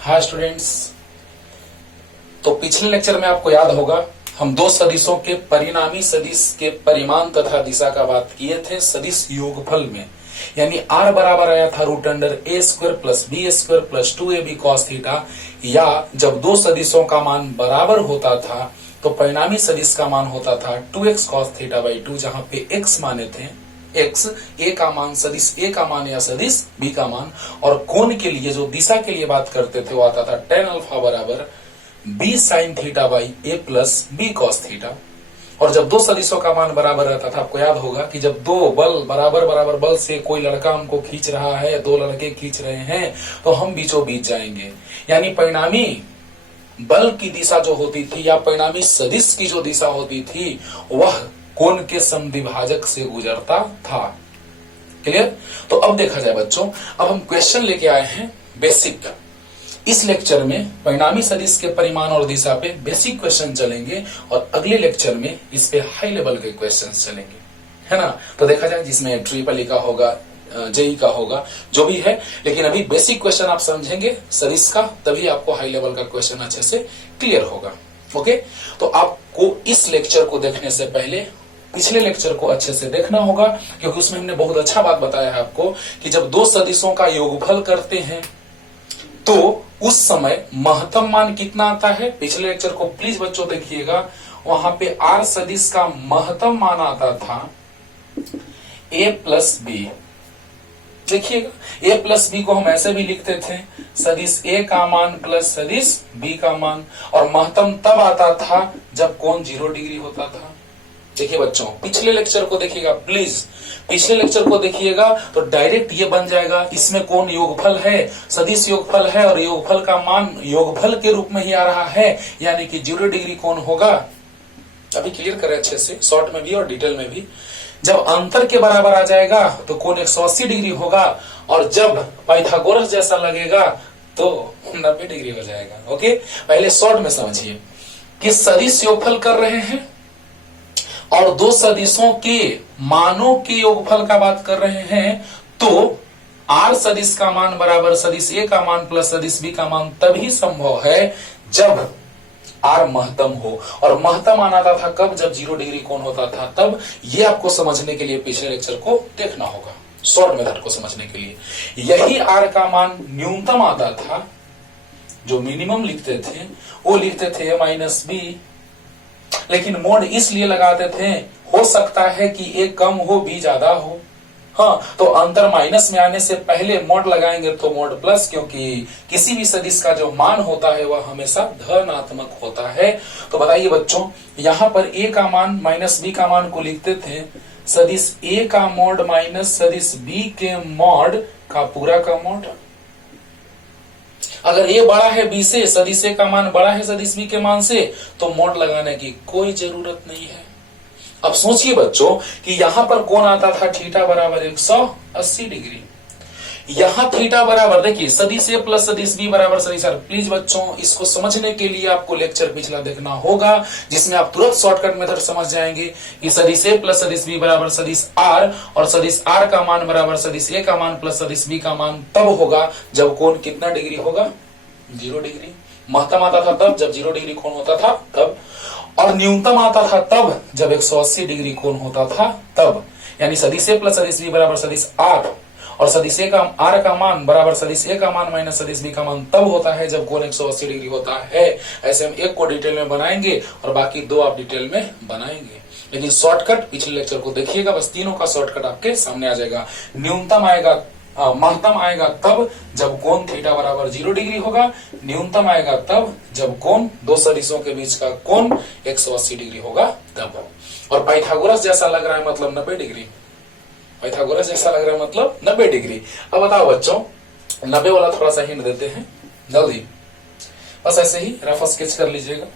Hi students. तो पिछले lecture में आपको याद होगा हम दो सदिशों के परिणामी सदिश के परिमाण तथा दिशा का बात किए थे सदिश योगफल में, यानी r बराबर आया था root under A square plus B square plus 2ab cos theta. या जब दो सदिशों का मान बराबर होता था तो परिणामी सदिश का मान होता था 2x cos थीटा बाई 2, जहां पे x माने थे x a का मान सदिश a का मान या सदिश b का मान, और कोण के लिए जो दिशा के लिए बात करते थे वो आता था tan अल्फा बराबर b sin theta by a plus b cos theta. और जब दो सदिशों का मान बराबर रहता था, आपको याद होगा कि जब दो बल बराबर बल से कोई लड़का हमको खींच रहा है, दो लड़के खींच रहे हैं, तो हम बीचों बीच जाएंगे, यानी परिणामी बल की दिशा जो होती थी या परिणामी सदिश की जो दिशा होती थी वह कोण के समद्विभाजक से गुजरता था। क्लियर? तो अब देखा जाए बच्चों, अब हम क्वेश्चन लेके आए हैं बेसिक। इस लेक्चर में परिणामी सदिश के परिमाण और दिशा पे बेसिक क्वेश्चन चलेंगे और अगले लेक्चर में इस पे हाई लेवल के क्वेश्चंस चलेंगे, है ना। तो देखा जाए जिसमें ट्रिपल ई का होगा, जेई का होगा, जो भी है, लेकिन अभी बेसिक क्वेश्चन आप समझेंगे सदिश का, तभी आपको हाई लेवल का क्वेश्चन अच्छे से क्लियर होगा। ओके, तो आपको इस लेक्चर को देखने से पहले पिछले लेक्चर को अच्छे से देखना होगा, क्योंकि उसमें हमने बहुत अच्छा बात बताया है आपको कि जब दो सदिशों का योगफल करते हैं तो उस समय महत्तम मान कितना आता है। पिछले लेक्चर को प्लीज बच्चों देखिएगा, वहां पे आर सदिश का महत्तम मान आता था a प्लस बी। देखिएगा, a प्लस बी को हम ऐसे भी लिखते थे सदिश a का मान प्लस सदिश b का मान, और महत्तम तब आता था जब कोण 0 डिग्री होता था। देखिए बच्चों, पिछले लेक्चर को देखिएगा प्लीज, पिछले लेक्चर को देखिएगा तो डायरेक्ट ये बन जाएगा, इसमें कौन योगफल है, सदिश योगफल है, और योगफल का मान योगफल के रूप में ही आ रहा है, यानी कि 0 डिग्री कौन होगा। अभी क्लियर करें अच्छे से, शॉर्ट में भी और डिटेल में भी। जब अंतर के बराबर आ जाएगा तो कौन 180 डिग्री होगा, और जब पाइथागोरस जैसा लगेगा तो 90 डिग्री हो जाएगा। ओके, पहले शॉर्ट में समझिए कि सदिश योगफल कर रहे हैं और दो सदिशों के मानों के योगफल का बात कर रहे हैं, तो आर सदिश का मान बराबर सदिश ए का मान प्लस सदिश बी का मान तभी संभव है जब आर महत्तम हो। और महत्तम आना था कब, जब 0 डिग्री कोण होता था तब। ये आपको समझने के लिए पिछले लेक्चर को देखना होगा, शॉर्ट मेथड को समझने के लिए। यही आर का मान न्यूनतम आता था, जो मिनिमम लिखते थे वो लिखते थे a माइनस बी, लेकिन मोड इसलिए लगाते थे हो सकता है कि ए कम हो बी ज्यादा हो। हाँ, तो अंतर माइनस में आने से पहले मोड लगाएंगे तो मोड प्लस, क्योंकि किसी भी सदिश का जो मान होता है वह हमेशा धनात्मक होता है। तो बताइए बच्चों, यहाँ पर ए का मान माइनस बी का मान को लिखते थे सदिश ए का मोड माइनस सदिश बी के मोड का पूरा का मोड। अगर ए बड़ा है बी से, सदिश ए का मान बड़ा है सदिश बी के मान से, तो मोड लगाने की कोई जरूरत नहीं है। अब सोचिए बच्चों कि यहां पर कौन आता था थीटा बराबर 180 डिग्री, यहां थीटा बराबर, देखिए सदिश ए प्लस सदिश बी बराबर सदिश आर। प्लीज बच्चों, इसको समझने के लिए आपको लेक्चर पिछला देखना होगा, जिसमें आप तुरंत शॉर्टकट मेथड समझ जाएंगे कि सदिश ए प्लस सदिश बी बराबर सदिश आर, और सदिश आर का मान बराबर सदिश ए का मान प्लस सदिश बी का मान तब होगा जब कोण कितना डिग्री होगा, 0 डिग्री। महत्तम आता था तब जब 0 डिग्री कोण होता था तब, और न्यूनतम आता था तब जब 180 डिग्री कोण होता था तब। यानी सदिश ए प्लस सदिश बी बराबर सदिश आर, और सदिश ए का आर का मान बराबर सदिश ए का मान माइनस सदिश बी का मान तब होता है जब कोण 180 डिग्री होता है। ऐसे हम एक को डिटेल में बनाएंगे और बाकी दो आप डिटेल में बनाएंगे, लेकिन शॉर्टकट पिछले लेक्चर को देखिएगा, बस तीनों का शॉर्टकट आपके सामने आ जाएगा। न्यूनतम आएगा, महत्तम आएगा तब जब कोण थीटा बराबर 0 डिग्री होगा, न्यूनतम आएगा तब जब कोण दो सदिशों के बीच का कोण 180 डिग्री होगा तब। और पाइथागोरस जैसा लग रहा है मतलब 90 डिग्री, पाइथागोरस जैसा लग रहा है मतलब 90 डिग्री। अब बताओ बच्चों, 90 वाला थोड़ा सा हिंट देते हैं जल्दी, बस ऐसे ही रफ स्केच कर लीजिएगा।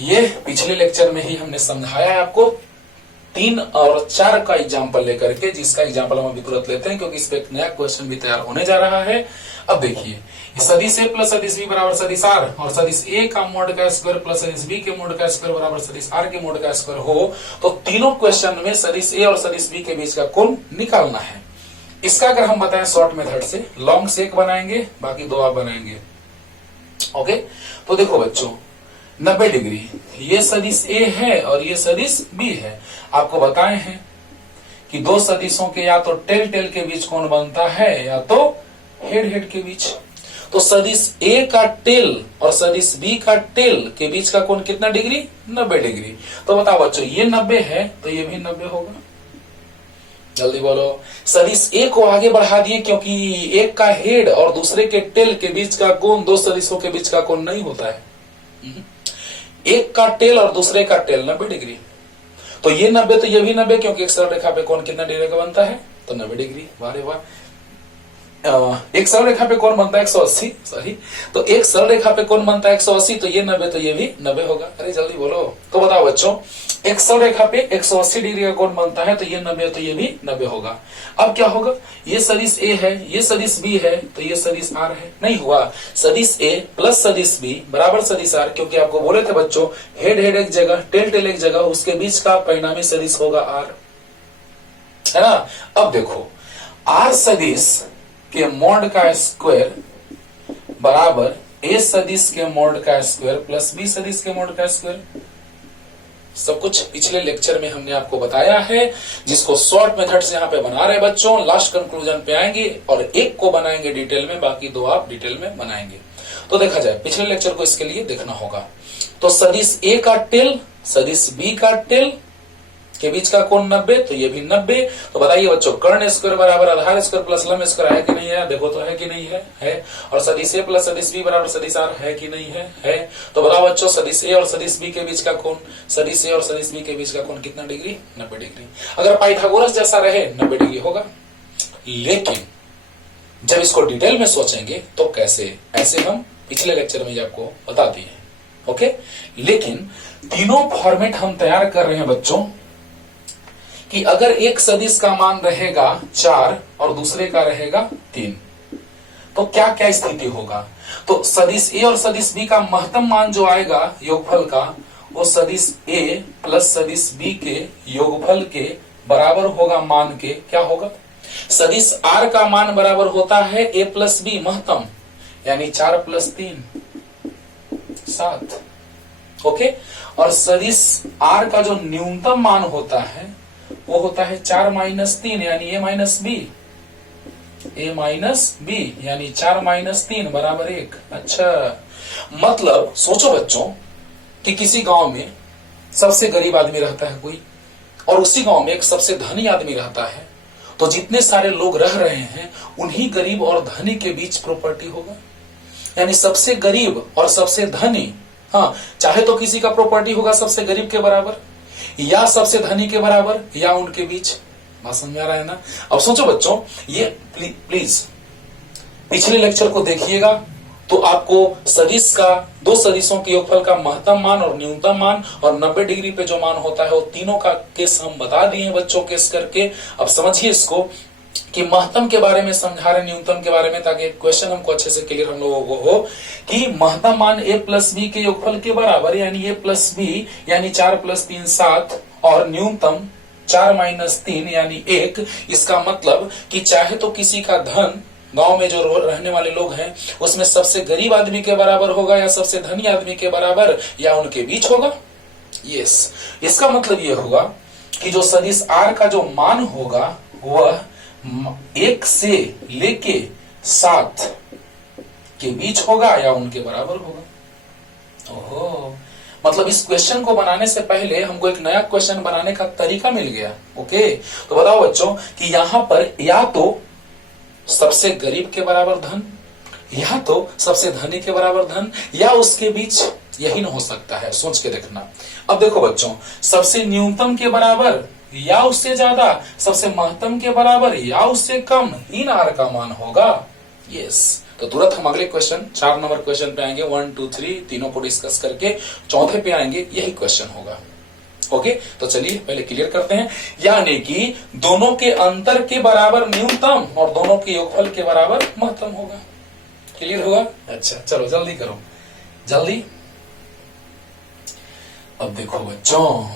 ये पिछले लेक्चर में ही हमने समझाया है आपको 3 और 4 का एग्जाम्पल लेकर के, जिसका एग्जाम्पल हम अभी तुरंत लेते हैं क्योंकि इस पे एक नया क्वेश्चन भी तैयार होने जा रहा है। अब देखिए, सदिश ए प्लस सदिश बी बराबर सदिश आर, और सदिश ए का मोड का स्क्वायर प्लस सदिश बी के मोड का स्क्वायर बराबर सदिश आर के मोड का स्क्वायर हो, तो तीनों क्वेश्चन में सदिश ए और सदिश बी के बीच का कोण निकालना है। इसका अगर हम बताएं शॉर्ट मेथड से, लॉन्ग से एक बनाएंगे, बाकी दो आप बनाएंगे। ओके, तो देखो बच्चों 90 डिग्री, ये सदिश ए है और ये सदिश बी है। आपको बताए हैं कि दो सदिशों के या तो टेल टेल के बीच कोण बनता है या तो हेड हेड के बीच। तो सदिश ए का टेल और सदिश बी का टेल के बीच का कोण कितना डिग्री? 90 डिग्री। तो बताओ बच्चों, ये 90 है तो ये भी 90 होगा। जल्दी बोलो। सदिश ए को आगे बढ़ा दिए क्योंकि एक का हेड और दूसरे के टेल के बीच का कोण दो सदिशों के बीच का कोण नहीं होता है। एक का टेल और दूसरे का टेल 90 डिग्री, तो ये 90 तो ये भी 90, क्योंकि एक सरल रेखा पे कोण कितना डिग्री का बनता है? तो 90 डिग्री। वाह वाह। एक सरल रेखा पे कोण बनता है 180, सही। तो एक सरल रेखा पे कोण बनता है 180, तो ये 90 तो ये भी 90 होगा। अरे जल्दी बोलो। तो बताओ बच्चों, एक सरल रेखा पे 180 डिग्री का कोण बनता है, तो ये 90 तो ये भी 90 होगा। अब क्या होगा? ये सदिश ए है, ये सदिश बी है, तो ये सदिश आर है। नहीं हुआ? सदिश ए प्लस सदिश बी बराबर सदिश आर, क्योंकि आपको बोले थे बच्चों हेड हेड एक जगह, टेल टेल एक जगह, उसके बीच का परिणामी सदिश होगा आर, है ना। अब देखो, आर सदिश के मॉड का स्क्वायर बराबर ए सदिश के मॉड का स्क्वायर प्लस बी सदिश के मॉड का स्क्वायर। सब कुछ पिछले लेक्चर में हमने आपको बताया है, जिसको शॉर्ट मेथड से यहाँ पे बना रहे बच्चों। लास्ट कंक्लूजन पे आएंगे और एक को बनाएंगे डिटेल में, बाकी दो आप डिटेल में बनाएंगे। तो देखा जाए, पिछले लेक्चर को इसके लिए देखना होगा। तो सदिश ए का टेल सदिश बी का टेल के बीच का कोण 90, तो ये भी 90। तो बताइए बच्चों, कर्ण स्क्वायर बराबर आधार स्क्वायर प्लस लंब स्क्वायर है कि नहीं है? देखो तो है कि नहीं है? है। और सदिश ए प्लस सदिश बी बराबर सदिश आर है कि नहीं है? है। तो बताओ बच्चों, सदिश ए और सदिश बी के बीच का कोण, सदिश ए और सदिश बी के बीच का कोण कितना डिग्री? 90 डिग्री। अगर पाइथागोरस जैसा रहे 90 डिग्री होगा। लेकिन जब इसको डिटेल में सोचेंगे तो कैसे, ऐसे हम पिछले लेक्चर में आपको बता दिए। ओके, लेकिन तीनों फॉर्मेट हम तैयार कर रहे हैं बच्चों कि अगर एक सदिश का मान रहेगा 4 और दूसरे का रहेगा 3, तो क्या क्या स्थिति होगा? तो सदिश ए और सदिश बी का महत्तम मान जो आएगा योगफल का, वो सदिश ए प्लस सदिश बी के योगफल के बराबर होगा। मान के क्या होगा? सदिश आर का मान बराबर होता है ए प्लस बी महत्तम, यानी 4 प्लस 3 7। ओके, और सदिश आर का जो न्यूनतम मान होता है वो होता है 4 माइनस 3, यानी ए माइनस बी, ए माइनस बी, यानी 4 माइनस 3 बराबर 1। अच्छा, मतलब सोचो बच्चों कि किसी गांव में सबसे गरीब आदमी रहता है कोई, और उसी गांव में एक सबसे धनी आदमी रहता है। तो जितने सारे लोग रह रहे हैं उन्हीं गरीब और धनी के बीच प्रॉपर्टी होगा, यानी सबसे गरीब और सबसे धनी, हाँ, चाहे तो किसी का प्रॉपर्टी होगा सबसे गरीब के बराबर या सबसे धनी के बराबर या उनके बीच। बात समझ में आ रहा है ना? अब सोचो बच्चों, ये प्लीज पिछले लेक्चर को देखिएगा, तो आपको सदिश का, दो सदिशों के योगफल का महत्तम मान और न्यूनतम मान और 90 डिग्री पे जो मान होता है वो तीनों का केस हम बता दिए बच्चों, केस करके। अब समझिए इसको कि महत्तम के बारे में समझा रहे, न्यूनतम के बारे में, ताकि क्वेश्चन हमको अच्छे से क्लियर हम लोगों को हो कि महत्तम मान ए प्लस बी के योगफल के बराबर, यानी ए प्लस बी यानी 4 प्लस 3 7, और न्यूनतम 4 माइनस 3 यानी 1। इसका मतलब कि चाहे तो किसी का धन, गांव में जो रहने वाले लोग हैं उसमें सबसे गरीब आदमी के बराबर होगा या सबसे धनी आदमी के बराबर या उनके बीच होगा। यस, इसका मतलब यह होगा कि जो सदिश आर का जो मान होगा वह 1 से लेके 7 के बीच होगा या उनके बराबर होगा। ओहो, मतलब इस क्वेश्चन को बनाने से पहले हमको एक नया क्वेश्चन बनाने का तरीका मिल गया। ओके, तो बताओ बच्चों कि यहां पर या तो सबसे गरीब के बराबर धन, या तो सबसे धनी के बराबर धन, या उसके बीच, यही न हो सकता है। सोच के देखना। अब देखो बच्चों, सबसे न्यूनतम के बराबर या उससे ज्यादा, सबसे महत्तम के बराबर या उससे कम इन आर का मान होगा। यस, तो तुरंत हम अगले क्वेश्चन 4 नंबर क्वेश्चन पे आएंगे। 1 2 3 तीनों को डिस्कस करके चौथे पे आएंगे, यही क्वेश्चन होगा। ओके, तो चलिए पहले क्लियर करते हैं। यानी कि दोनों के अंतर के बराबर न्यूनतम और दोनों के योगफल के बराबर महत्तम होगा। क्लियर होगा? अच्छा, चलो जल्दी करो, जल्दी। अब देखो बच्चों,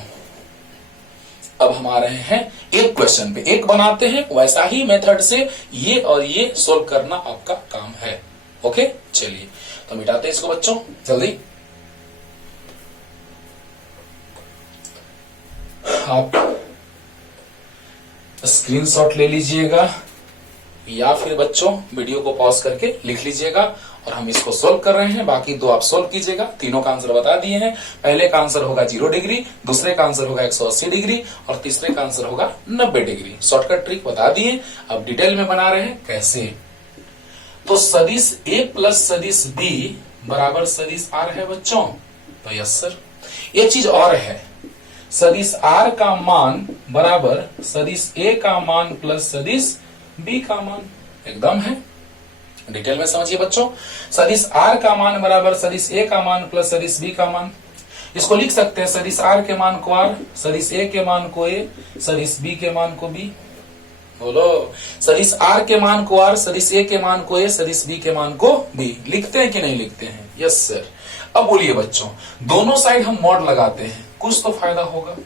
अब हम आ रहे हैं एक क्वेश्चन पे, एक बनाते हैं वैसा ही मेथड से ये और ये सोल्व करना आपका काम है। ओके चलिए तो मिटाते हैं इसको बच्चों जल्दी। आप स्क्रीनशॉट ले लीजिएगा या फिर बच्चों वीडियो को पॉज करके लिख लीजिएगा और हम इसको सोल्व कर रहे हैं। बाकी दो आप सोल्व कीजिएगा। तीनों का आंसर बता दिए हैं। पहले का आंसर होगा 0 डिग्री, दूसरे का आंसर होगा 180 डिग्री और तीसरे का आंसर होगा 90 डिग्री। शॉर्टकट ट्रिक बता दिए। अब डिटेल में बना रहे हैं कैसे। तो सदिश A प्लस सदिश B बराबर सदिश R है बच्चों। तो यस सर। एक चीज और है, सदिश R का मान बराबर सदिश A का मान प्लस सदिश B का मान। एकदम है, डिटेल में समझिए बच्चों। सदिश R का मान बराबर सदिश A का मान प्लस सदिश B का मान। इसको लिख सकते हैं सदिश R के मान को R, सदिश A के मान को A, सदिश B के मान को B। बोलो, सदिश R के मान को R, सदिश A के मान को A, सदिश B के मान को B। लिखते हैं कि नहीं लिखते हैं? Yes sir. अब बोलिए बच्चों, दोनों साइड हम मॉड लगाते हैं, कुछ तो फायदा होगा।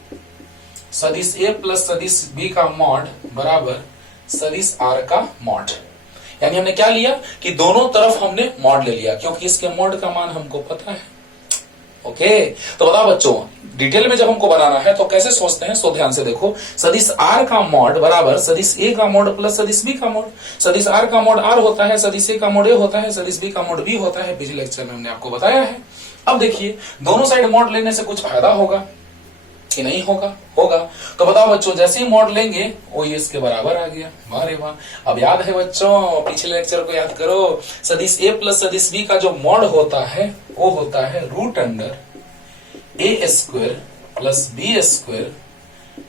सदिश A प्लस सदिश B का मॉड बराबर सदिश R का मॉड। यानी हमने क्या लिया कि दोनों तरफ हमने मॉड ले लिया, क्योंकि इसके मॉड का मान हमको पता है। ओके तो बताओ बच्चों, डिटेल में जब हमको बनाना है तो कैसे सोचते हैं? सो ध्यान से देखो, सदिश R का मॉड बराबर सदिश A का मॉड प्लस सदिश B का मॉड। सदिश R का मॉड R होता है, सदिश A का मॉड A होता है, सदिश B का मॉड B होता है। पिछले लेक्चर में हमने आपको बताया है। अब देखिए, दोनों साइड मॉड लेने से कुछ फायदा होगा कि नहीं होगा? होगा। तो बताओ बच्चों, जैसे ही मॉड लेंगे वो ये इसके बराबर आ गया। वाह रे वाह। अब याद है बच्चों, पिछले लेक्चर को याद करो। सदिश A प्लस सदिश B का जो मॉड होता है वो होता है root under A square plus B square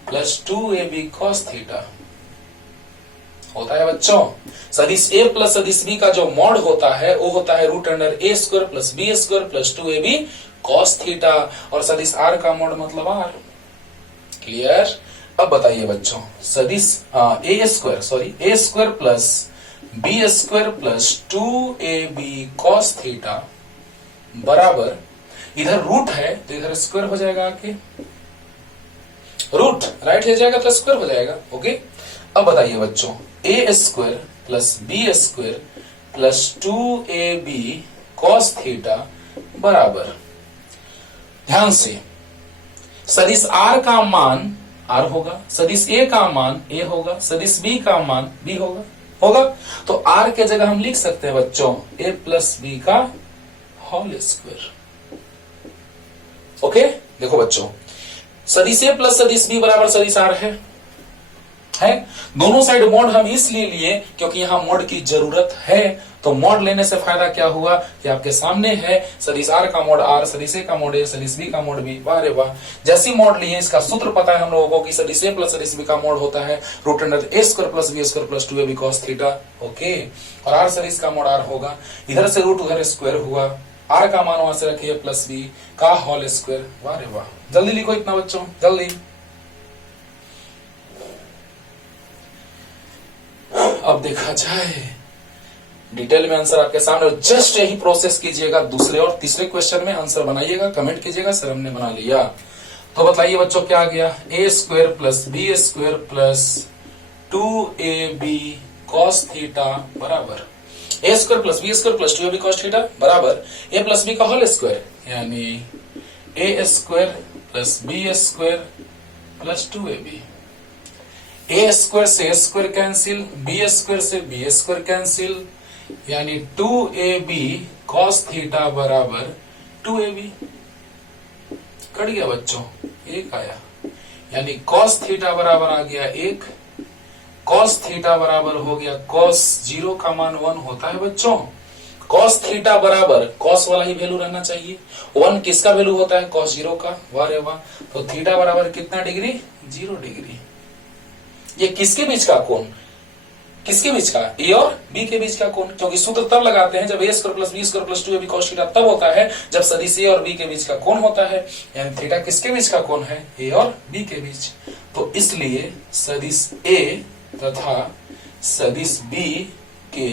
plus 2AB cos theta होता है बच्चों। सदिश A प्लस सदिश B का जो मॉड होता है वो होता है root under A square plus B square plus 2AB cos theta. और सदिश R का मॉड मतलब R। क्लियर? अब बताइए बच्चों, सदिश A square plus B square plus 2AB cos theta बराबर, इधर रूट है तो इधर स्क्वायर हो जाएगा आके, रूट राइट ले जाएगा तो स्क्वायर हो जाएगा। ओके अब बताइए बच्चों, A square plus B square plus 2AB cos theta बराबर, ध्यान से, सदिश R का मान R होगा, सदिश A का मान A होगा, सदिश B का मान B होगा। तो R के जगह हम लिख सकते हैं बच्चों A प्लस B का होल स्क्वायर। ओके देखो बच्चों, सदिश A प्लस सदिश B बराबर सदिश R है। दोनों साइड मॉड हम इसलिए लिए क्योंकि यहां मॉड की जरूरत है। तो मॉड लेने से फायदा क्या हुआ कि आपके सामने है सदिश R का मॉड R, सदिश A का मॉड A, सदिश B का मॉड B। वाह रे वाह। जैसी मॉड लिए इसका सूत्र पता है हम लोगों को कि सदिश A प्लस सदिश B का मॉड होता है root under A square plus B square plus 2AB cos theta. Okay और R सदिश का मॉड R होगा, इधर से रूट उधर स्क्वायर हुआ, R का मान वहां से रखिए प्लस B का होल स्क्वायर। वाह रे वाह। जल्दी लिखो इतना बच्चों, जल्दी। अब देखा जाए डिटेल में आंसर आपके सामने, जस्ट यही प्रोसेस कीजिएगा। दूसरे और तीसरे क्वेश्चन में आंसर बनाइएगा, कमेंट कीजिएगा सर हमने बना लिया। तो बताइए बच्चों क्या आ गया? A square plus B square plus 2AB cos theta बराबर A square plus B square plus 2AB cos theta बराबर A प्लस B का होल स्क्वायर, यानी A square plus B square plus 2AB। A square से A square cancel, B square से B square cancel, यानी 2AB cos theta बराबर 2AB। Cut गया बच्चों, एक आया, यानी cos थीटा बराबर आ गया 1, cos थीटा बराबर हो गया cos 0 का मान 1 होता है बच्चों। cos थीटा बराबर cos वाला ही वैल्यू रहना चाहिए। 1 किसका वैल्यू होता है? cos 0 का। वाह रे वाह। तो थीटा बराबर कितना डिग्री? 0 डिग्री। ये किसके बीच का कोण? किसके बीच का? A और B के बीच का कोण। क्योंकि सूत्र तब लगाते हैं जब A square plus B square plus 2AB cos theta तब होता है जब सदिश A और B के बीच का कोण होता है। यानी थीटा किसके बीच का कोण है? A और B के बीच। तो इसलिए सदिश A तथा सदिश B के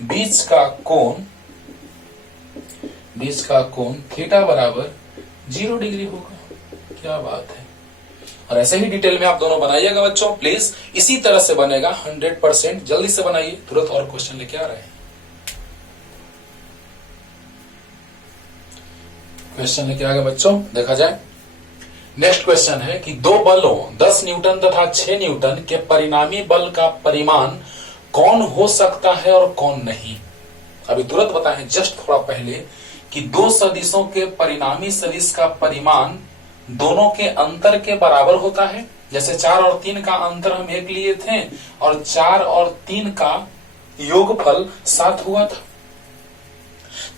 बीच का कोण थीटा बराबर 0 डिग्री होगा। क्या बात है। और ऐसे ही डिटेल में आप दोनों बनाइएगा बच्चों, प्लीज इसी तरह से बनेगा 100%। जल्दी से बनाइए, तुरंत और क्वेश्चन लेके आ रहे हैं। क्वेश्चन लेके आ गए बच्चों, देखा जाए। नेक्स्ट क्वेश्चन है कि दो बलों 10 न्यूटन तथा 6 न्यूटन के परिणामी बल का परिमाण कौन हो सकता है और कौन नहीं। अभी तुरंत बताएं जस्ट थोड़ा पहले कि दो सदिशों के परिणामी सदिश का परिमाण दोनों के अंतर के बराबर होता है। जैसे 4 और 3 का अंतर हम 1 लिए थे और 4 और 3 का योगफल 7 हुआ था।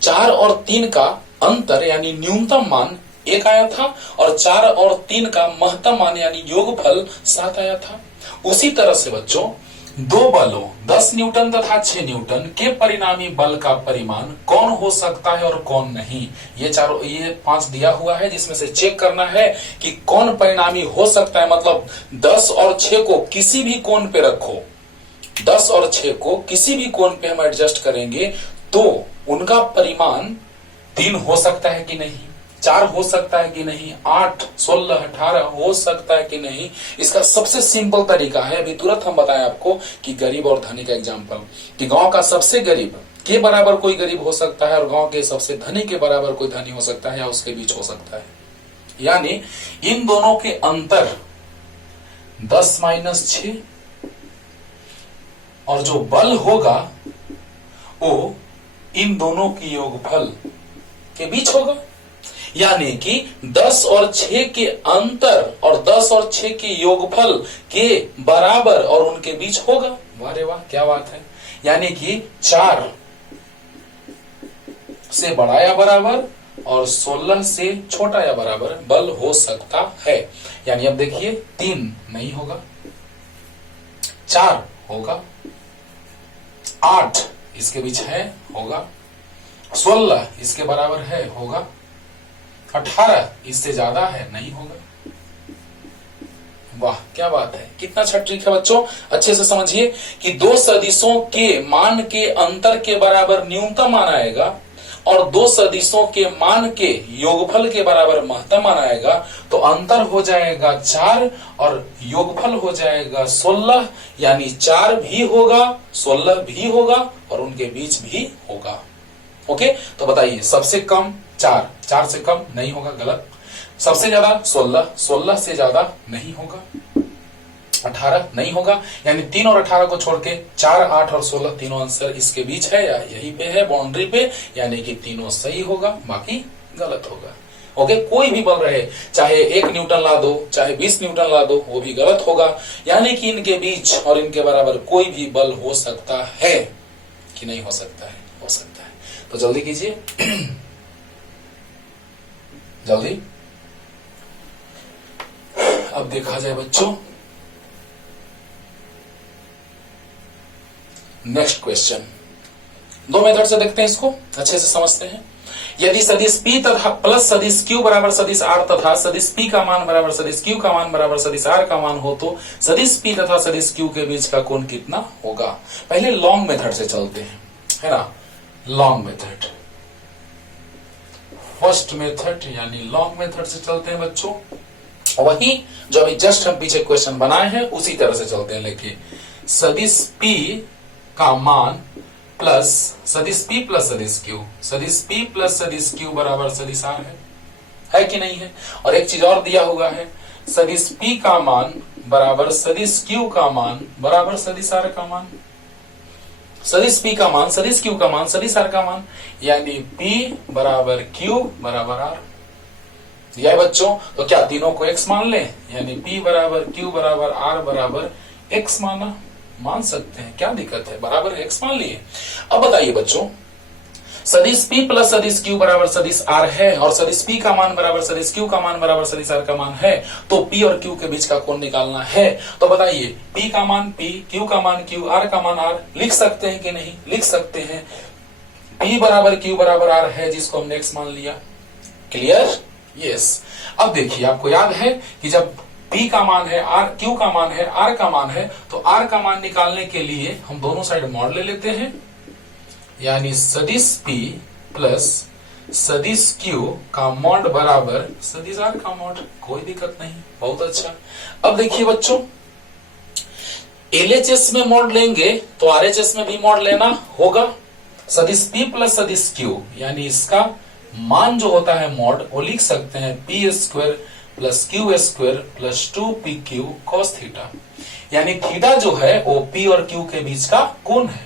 4 और 3 का अंतर यानी न्यूनतम मान 1 आया था और 4 और 3 का महत्तम मान यानी योगफल 7 आया था। उसी तरह से बच्चों दो बलों 10 न्यूटन तथा 6 न्यूटन के परिणामी बल का परिमाण कौन हो सकता है और कौन नहीं। ये 5 दिया हुआ है जिसमें से चेक करना है कि कौन परिणामी हो सकता है। मतलब 10 और 6 को किसी भी कोण पे रखो, 10 और 6 को किसी भी कोण पे हम एडजस्ट करेंगे तो उनका परिमाण 3 हो सकता है कि नहीं, 4 हो सकता है कि नहीं, 8, 16, 18 हो सकता है कि नहीं। इसका सबसे सिंपल तरीका है, अभी तुरंत हम बताएं आपको कि गरीब और धनी का एग्जांपल, कि गांव का सबसे गरीब के बराबर कोई गरीब हो सकता है और गांव के सबसे धनी के बराबर कोई धनी हो सकता है या उसके बीच हो सकता है। यानी इन दोनों के अंतर 10 - 6 और जो बल होगा वो इन दोनों की योगफल के बीच होगा। यानी कि 10 और 6 के अंतर और 10 और 6 के योगफल के बराबर और उनके बीच होगा। वाह रे वाह, क्या बात है। यानी कि 4 से बड़ा या बराबर और 16 से छोटा या बराबर बल हो सकता है। यानी अब देखिए 3 नहीं होगा, 4 होगा, 8 इसके बीच है होगा, 16 इसके बराबर है होगा, 18 इससे ज्यादा है नहीं होगा। वाह क्या बात है, कितना अच्छा ट्रिक है बच्चों। अच्छे से समझिए कि दो सदिशों के मान के अंतर के बराबर न्यूनतम मान आएगा और दो सदिशों के मान के योगफल के बराबर महत्तम मान आएगा तो अंतर हो जाएगा 4 और योगफल हो जाएगा 16। यानी 4 भी होगा, 16 भी होगा और उनके बीच भी होगा। ओके, तो बताइए सबसे कम 4, 4 से कम नहीं होगा, गलत। सबसे ज्यादा 16, 16 से ज्यादा नहीं होगा, 18 नहीं होगा। यानी 3 और 18 को छोड़ के 4, 8 और 16 तीनों आंसर इसके बीच है या यहीं पे है बाउंड्री पे, यानी कि तीनों सही होगा, बाकी गलत होगा। ओके, कोई भी बल रहे, चाहे 1 न्यूटन ला दो, चाहे 20 न्यूटन ला दो, वो भी गलत होगा। यानी कि इनके बीच और इनके बराबर कोई भी बल हो सकता है कि नहीं हो सकता है, हो सकता है। तो जल्दी कीजिए जल्दी। अब देखा जाए बच्चों नेक्स्ट क्वेश्चन। 2 मेथड से देखते हैं, इसको अच्छे से समझते हैं। यदि सदिश P तथा प्लस सदिश Q बराबर सदिश R तथा सदिश P का मान बराबर सदिश Q का मान बराबर सदिश R का मान हो तो सदिश P तथा सदिश Q के बीच का कोण कितना होगा। पहले लॉन्ग मेथड से चलते हैं, है ना। लॉन्ग मेथड, फर्स्ट मेथड यानी लॉन्ग मेथड से चलते हैं बच्चों। वही जो अभी जस्ट हम पीछे क्वेश्चन बनाए हैं उसी तरह से चलते हैं। लेकिन सदिश P का मान प्लस सदिश P प्लस सदिश Q, सदिश P प्लस सदिश Q बराबर सदिश R है कि नहीं है। और एक चीज और दिया हुआ है, सदिश P का मान बराबर सदिश Q का मान बराबर सदिश R का मान, सदिश P का मान सदिश Q का मान सदिश R का मान, यानी P बराबर Q बराबर R दिया है बच्चों। तो क्या तीनों को x मान लें, यानी P बराबर Q बराबर R बराबर x मान सकते हैं, क्या दिक्कत है, बराबर x मान लिए। अब बताइए बच्चों, सदिश P प्लस सदिश Q बराबर सदिश R है और सदिश P का मान बराबर सदिश Q का मान बराबर सदिश R का मान है, तो P और Q के बीच का कोण निकालना है। तो बताइए P का मान P, Q का मान Q, R का मान R लिख सकते हैं कि नहीं, लिख सकते हैं। P बराबर Q बराबर R है जिसको हमने x मान लिया, क्लियर, यस। अब देखिए आपको याद है कि जब P का मान है R, Q का मान है, R का मान है, तो R का मान निकालने के लिए हम दोनों साइड मॉड ले लेते हैं। यानी सदिश P प्लस सदिश Q का मॉड बराबर सदिश R का मॉड। कोई दिक्कत नहीं, बहुत अच्छा। अब देखिए बच्चों, LHS में मॉड लेंगे तो RHS में भी मॉड लेना होगा। सदिश P प्लस सदिश Q यानी इसका मान जो होता है मॉड, वो लिख सकते हैं P square plus Q square plus 2PQ cos theta. यानी थीटा जो है वो P और Q के बीच का कोण है।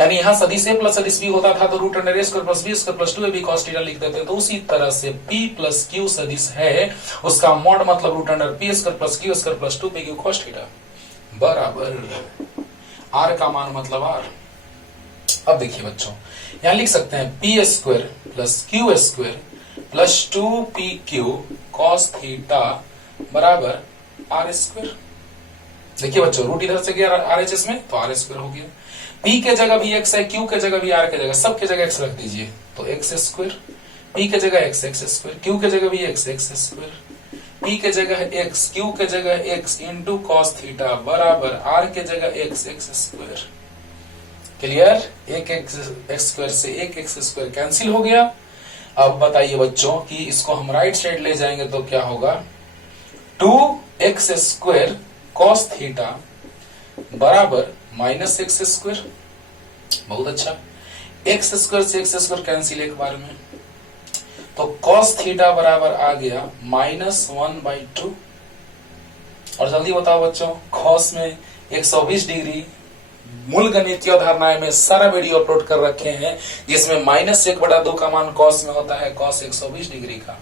यानी यहां सदिश A प्लस सदिश B होता था तो root under A square plus B square plus 2AB cos theta लिख देते, तो उसी तरह से P प्लस Q सदिश है, उसका मॉड मतलब root under P square plus Q square plus 2PQ cos theta बराबर R का मान मतलब R। अब देखिए बच्चों, यहां लिख सकते हैं P square plus Q square plus 2PQ cos theta बराबर R स्क्वायर। देखिए बच्चों, रूट इधर से गया RHS में तो R स्क्वायर हो गया। P के जगह भी x है, Q के जगह भी R के जगह, सब के जगह x रख दीजिए तो x स्क्वायर, P के जगह x स्क्वायर, Q के जगह भी x स्क्वायर, P के जगह x, Q के जगह x इंटू cos थीटा बराबर R के जगह x स्क्वायर। क्लियर? एक x स्क्वायर से एक x स्क्वायर कैंसिल हो गया। अब बताइए बच्चों कि इसको हम राइट साइड ले जाएंगे तो क्या होगा, 2x स्क्वायर cos थीटा बराबर माइनस x स्क्वायर। बहुत अच्छा, x स्क्वायर से x स्क्वायर कैंसिल एक बार में, तो cos थीटा बराबर आ गया -1/2। और जल्दी बताओ बच्चों, cos में 120 डिग्री मूल गणितीय धारणाएं में सारा वीडियो अपलोड कर रखे हैं, जिसमें -1/2 का मान cos में होता है, cos 120 डिग्री का।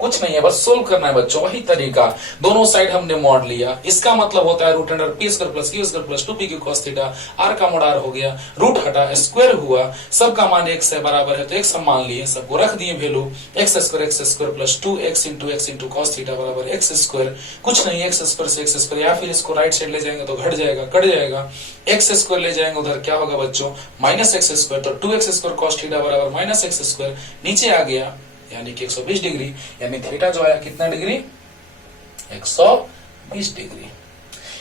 कुछ नहीं है, बस सोल्व करना है बच्चों, वही तरीका। दोनों साइड हमने मॉड लिया, इसका मतलब होता है root under P square plus Q square plus 2PQ cos theta. R का मॉड R हो गया, रूट हटा, स्क्वायर हुआ, सबका मान x है बराबर है तो x हम मान लिए, सबको रख दिए value, x square plus 2x into cos theta बराबर x स्क्वायर। कुछ नहीं, x स्क्वायर से x स्क्वायर, या फिर इसको राइट साइड ले जाएंगे तो घट जाएगा, कट जाएगा। x स्क्वायर ले जाएंगे उधर क्या होगा बच्चों, -x स्क्वायर, तो 2x स्क्वायर cos थीटा बराबर -x स्क्वायर। नीचे आ गया यानी कि 120 डिग्री, यानी थीटा जो आया कितना डिग्री, 120 डिग्री।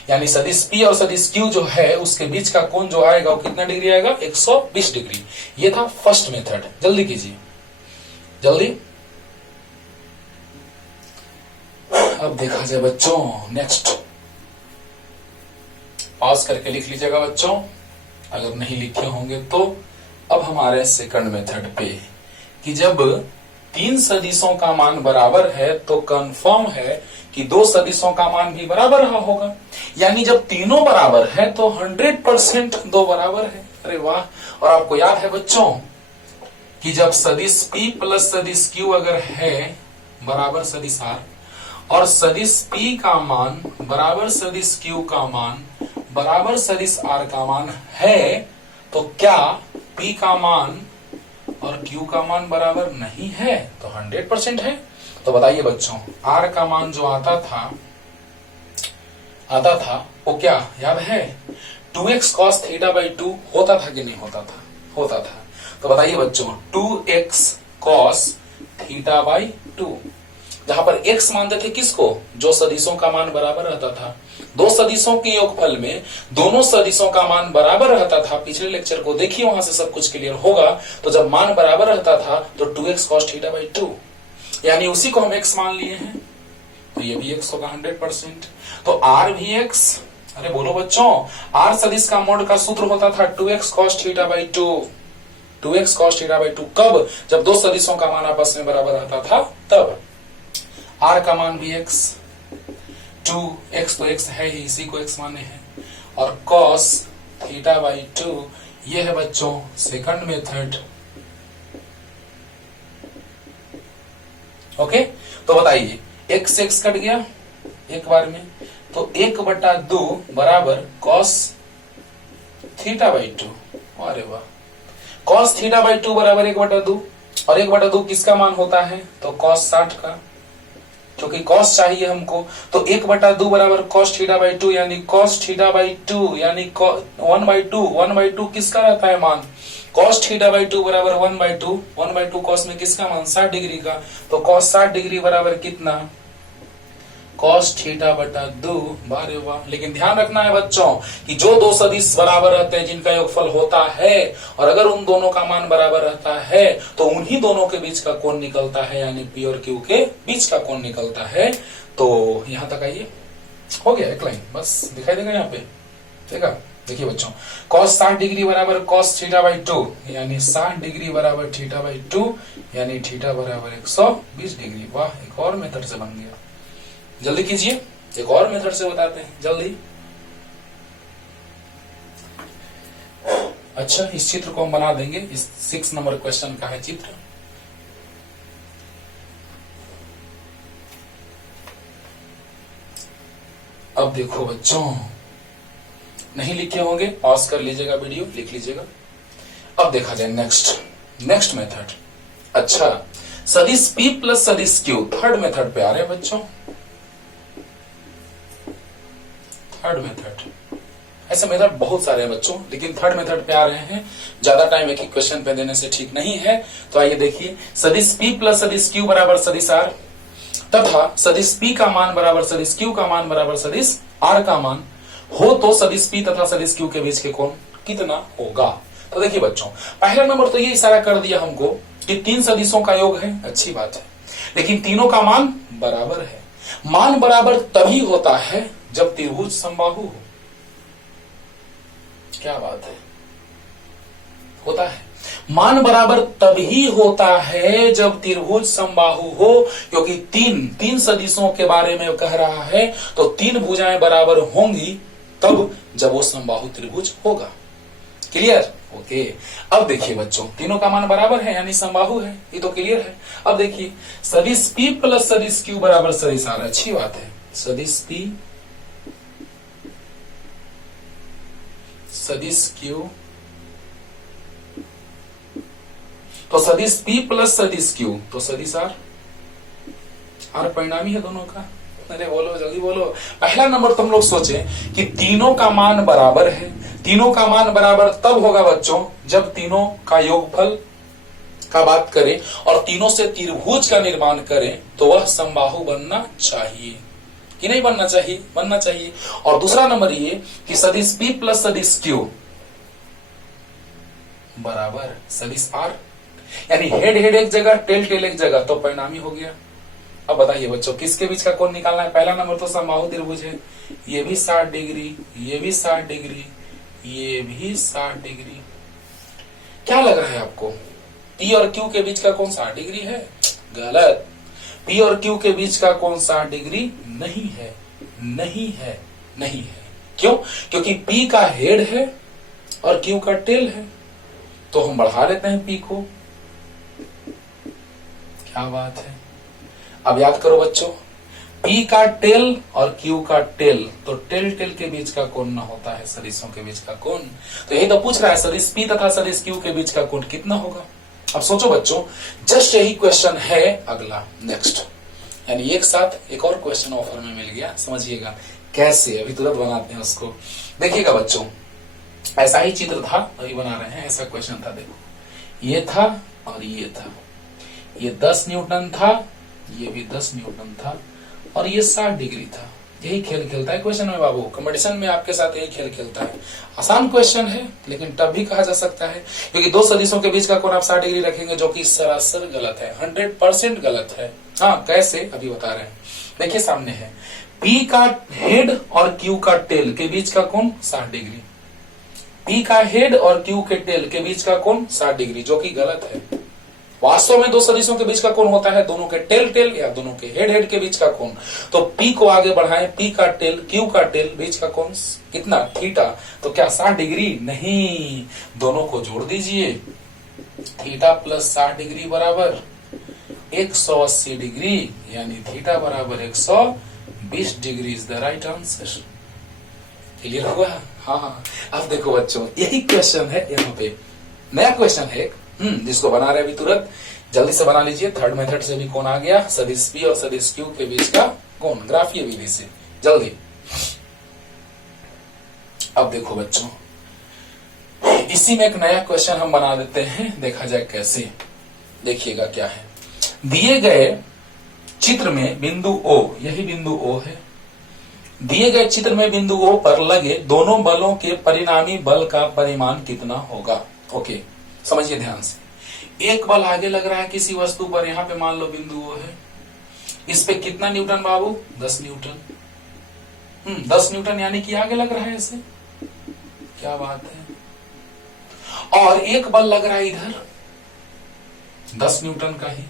यानी सदिश P और सदिश Q जो है उसके बीच का कोण जो आएगा वो कितना डिग्री आएगा, 120 डिग्री। ये था फर्स्ट मेथड। जल्दी कीजिए, जल्दी। अब देखा जाए बच्चों नेक्स्ट, पॉज करके लिख लीजिएगा बच्चों अगर नहीं लिखे होंगे तो। अब हमारे सेकंड मेथड पे कि जब 3 सदिशों का मान बराबर है तो कंफर्म है कि 2 सदिशों का मान भी बराबर होगा। यानी जब तीनों बराबर है तो 100% 2 बराबर है। अरे वाह। और आपको याद है बच्चों कि जब सदिश P प्लस सदिश Q अगर है बराबर सदिश R और सदिश P का मान बराबर सदिश Q का मान बराबर सदिश R का मान है, तो क्या P का मान और Q का मान बराबर नहीं है, तो 100% है। तो बताइए बच्चों, R का मान जो आता था वो क्या याद है, 2x cos थीटा बाई 2 होता था कि नहीं होता था, होता था। तो बताइए बच्चों, 2x cos थीटा बाई 2, जहां पर x मानते थे किसको, जो सदिशों का मान बराबर रहता था। 2 सदिशों के योगफल में दोनों सदिशों का मान बराबर रहता था। पिछले लेक्चर को देखिए, वहां से सब कुछ क्लियर होगा। तो जब मान बराबर रहता था तो 2x cos थीटा बाई 2, यानी उसी को हम x मान लिए हैं, तो ये भी x होगा 100%। तो R भी x, अरे बोलो बच्चों, R सदिश का मॉड का सूत्र होता था 2x cos theta by 2, 2x cos theta by 2। कब, जब 2 सदिशों का मान आपस में बराबर रहता था तब। R का मान भी x, 2x तो x है ही, इसी को x माने हैं, और cos थीटा बाई 2 ये है बच्चों सेकंड मेथड। ओके, तो बताइए x x कट गया एक बार में, तो 1/2 बराबर cos थीटा बाई 2। अरे वाह, cos थीटा बाई 2 बराबर 1/2, और 1/2 किसका मान होता है, तो cos 60 का, क्योंकि cos चाहिए हमको। तो 1/2 बराबर cos थीटा बाई 2, यानी cos थीटा बाई 2 यानी 1/2 किसका रहता है मान, cos थीटा बाई 2 बराबर 1/2 cos में किसका मान 60 डिग्री का, तो cos 60 डिग्री बराबर कितना, cos थीटा बटा 2। बारे वाह। लेकिन ध्यान रखना है बच्चों कि जो दो सदिश बराबर रहते हैं जिनका योगफल होता है और अगर उन दोनों का मान बराबर रहता है तो उन्हीं दोनों के बीच का कोण निकलता है, यानी P और Q के बीच का कोण निकलता है। तो यहां तक आइए, हो गया एक लाइन, बस दिखाई देगा यहाँ पे, देखा। देखिए बच्चों, cos 60 डिग्री बराबर cos थीटा बाई 2, यानी 60 डिग्री बराबर थीटा बाई 2, यानी थीटा बराबर 120 डिग्री। वाह, एक और मेथड से बन गया। जल्दी कीजिए, एक और मेथड से बताते हैं जल्दी। अच्छा, इस चित्र को हम बना देंगे, इस 6 नंबर क्वेश्चन का है चित्र। अब देखो बच्चों, नहीं लिखे होंगे पॉज कर लीजिएगा वीडियो, लिख लीजिएगा। अब देखा जाए नेक्स्ट मेथड। अच्छा, सदिश P प्लस सदिश Q, थर्ड मेथड पे आ रहे हैं बच्चों। थर्ड मेथड, ऐसे मेथड बहुत सारे हैं बच्चों, लेकिन थर्ड मेथड पे आ रहे हैं। ज्यादा टाइम एक ही क्वेश्चन पे देने से ठीक नहीं है। तो आइए देखिए, सदिश P प्लस सदिश Q बराबर सदिश R तथा सदिश P का मान बराबर सदिश Q का मान बराबर सदिश R का मान हो तो सदिश P तथा सदिश Q के बीच के कोण कितना होगा। तो देखिए बच्चों, पहला नंबर तो ये इशारा कर दिया हमको कि तीन सदिशों का योग है, अच्छी बात है, लेकिन तीनों का मान बराबर है। मान बराबर तभी होता है जब त्रिभुज समबाहु हो। क्या बात है, होता है। मान बराबर तभी होता है जब त्रिभुज समबाहु हो, क्योंकि तीन सदिशों के बारे में कह रहा है, तो तीन भुजाएं बराबर होंगी तब जब वो समबाहु त्रिभुज होगा। क्लियर? ओके। अब देखिए बच्चों, तीनों का मान बराबर है यानी समबाहु है, ये तो क्लियर है। अब देखिए, सदिश P प्लस सदिश Q बराबर सदिश R, अच्छी बात है। सदिश P सदिश Q, तो सदिश P प्लस सदिश Q तो सदिश R। R परिणामी है दोनों का। अरे बोलो, जल्दी बोलो। पहला नंबर तुम लोग सोचे कि तीनों का मान बराबर है। तीनों का मान बराबर तब होगा बच्चों जब तीनों का योगफल का बात करें और तीनों से त्रिभुज का निर्माण करें, तो वह समबाहु बनना चाहिए कि नहीं बनना चाहिए? बनना चाहिए। और दूसरा नंबर ये कि सदिश P प्लस सदिश Q बराबर सदिश R, यानी हेड एक जगह, टेल एक जगह, तो परिणामी हो गया। अब बताइए बच्चों, किसके बीच का कोण निकालना है? पहला नंबर तो समबाहु त्रिभुज है, ये भी 60 डिग्री, ये भी 60 डिग्री, ये भी 60 डिग्री। क्या लग रहा है आपको? P और Q के बीच का कोण 60 डिग्री है? गलत। P और Q के बीच का कोण 60 डिग्री नहीं है, नहीं है, नहीं है। क्यों? क्योंकि P का हेड है और Q का टेल है, तो हम बढ़ा लेते हैं P को। क्या बात है। अब याद करो बच्चों, P का टेल और Q का टेल, तो टेल के बीच का कोण ना होता है सदिशों के बीच का कोण। तो यही तो पूछ रहा है, सदिश P तथा सदिश Q के बीच का कोण कितना होगा। अब सोचो बच्चों, जस्ट यही क्वेश्चन है अगला, नेक्स्ट, यानी एक साथ एक और क्वेश्चन ऑफर में मिल गया। समझिएगा कैसे, अभी तुरंत बनाते हैं उसको। देखिएगा बच्चों, ऐसा ही चित्र था, अभी बना रहे हैं। ऐसा क्वेश्चन था, देखो, ये था और ये था, ये 10 न्यूटन था, ये भी 10 न्यूटन था, और ये 60 डिग्री था। यही खेल खेलता है क्वेश्चन में बाबू, कंपटीशन में आपके साथ यही खेल खेलता है। आसान क्वेश्चन है, लेकिन तब भी कहा जा सकता है, क्योंकि दो सदिशों के बीच का कोण आप 60 डिग्री रखेंगे, जो कि सरासर गलत है, 100% गलत है। हाँ, कैसे, अभी बता रहे हैं। देखिए सामने है, P का हेड और Q का टेल के बीच का कोण 60 डिग्री। P का हेड और Q के टेल के बीच का कोण 60 डिग्री, जो कि गलत है। वास्तव में दो सदिशों के बीच का कोण होता है दोनों के टेल या दोनों के हेड के बीच का कोण। तो P को आगे बढ़ाएं, P का टेल, Q का टेल, बीच का कोण कितना? थीटा। तो क्या 60 डिग्री? नहीं, दोनों को जोड़ दीजिए। थीटा प्लस 60 डिग्री बराबर 180 डिग्री, यानी थीटा बराबर 120 degree is the right answer. Clear हुआ? हाँ। अब देखो बच्चों, यही क्वेश्चन है, यहाँ पे नया क्वेश्चन है जिसको बना रहे अभी तुरंत, जल्दी से बना लीजिए। थर्ड मेथड से भी कोण आ गया, सदिश P और सदिश Q के बीच का कोण, ग्राफीय विधि से, जल्दी। अब देखो बच्चों, इसी में एक नया क्वेश्चन हम बना देते हैं, देखा जाए कैसे। देखिएगा क्या है, दिए गए चित्र में बिंदु O, यही बिंदु O है, दिए गए चित्र में बिंदु O पर लगे दोनों बलों के परिणामी बल का परिमाण कितना होगा। ओके, समझिए ध्यान से। एक बल आगे लग रहा है किसी वस्तु पर, यहां पे मान लो बिंदु O है, इस पे कितना न्यूटन बाबू, 10 न्यूटन। 10 न्यूटन यानी कि आगे लग रहा है ऐसे, क्या बात है। और एक बल लग रहा है इधर 10 न्यूटन का ही,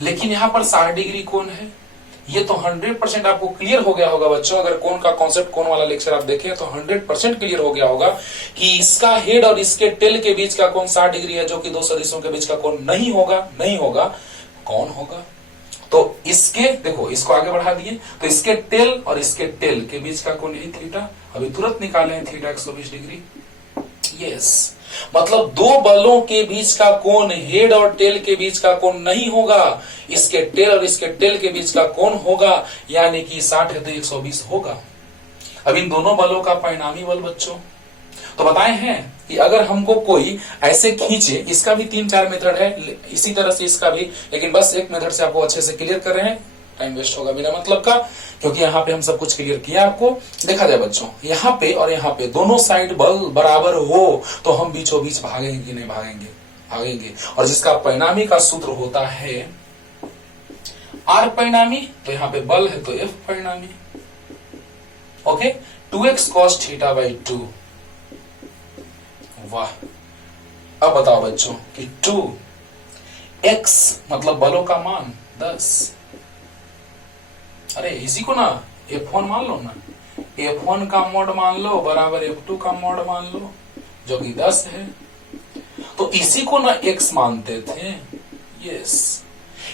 लेकिन यहां पर 60 डिग्री कोण है। ये तो 100% आपको क्लियर हो गया होगा बच्चों, अगर कोण का कॉन्सेप्ट, कोण वाला लेक्चर आप देखें तो 100% क्लियर हो गया होगा कि इसका हेड और इसके टेल के बीच का कोण 60 डिग्री है, जो कि दो सदिशों के बीच का कोण नहीं होगा। नहीं होगा, कौन होगा? तो इसके, देखो इसको आगे बढ़ा दिए, तो इसके टेल और इसके टेल के बीच का कोण यही थीटा। अभी तुरंत निकाले थीटा 120 डिग्री। यस, मतलब दो बलों के बीच का कोण हेड और टेल के बीच का कोण नहीं होगा, इसके टेल और इसके टेल के बीच का कोण होगा, यानी कि 60 है तो 120 होगा। अब इन दोनों बलों का परिणामी बल बच्चों तो बताए हैं कि अगर हमको कोई ऐसे खींचे, इसका भी 3-4 मेथड है, इसी तरह से इसका भी, लेकिन बस एक मेथड से आपको अच्छे से क्लियर कर रहे हैं, टाइम वेस्ट होगा बिना मतलब का, क्योंकि यहाँ पे हम सब कुछ क्लियर किया आपको। देखा जाए बच्चों, यहाँ पे और यहाँ पे दोनों साइड बल बराबर हो तो हम बीचों बीच भागेंगे, नहीं भागेंगे, भागेंगे। और जिसका परिणामी का सूत्र होता है आर परिणामी, तो यहाँ पे बल है तो एफ परिणामी। Okay, 2x cos θ/2। वाह, अब बताओ बच्चों कि 2x मतलब बलों का मान 10। अरे इसी को ना F1 मान लो ना, F1 का मोड मान लो बराबर F2 का मोड मान लो, जो कि 10 है। तो इसी को ना x मानते थे। यस,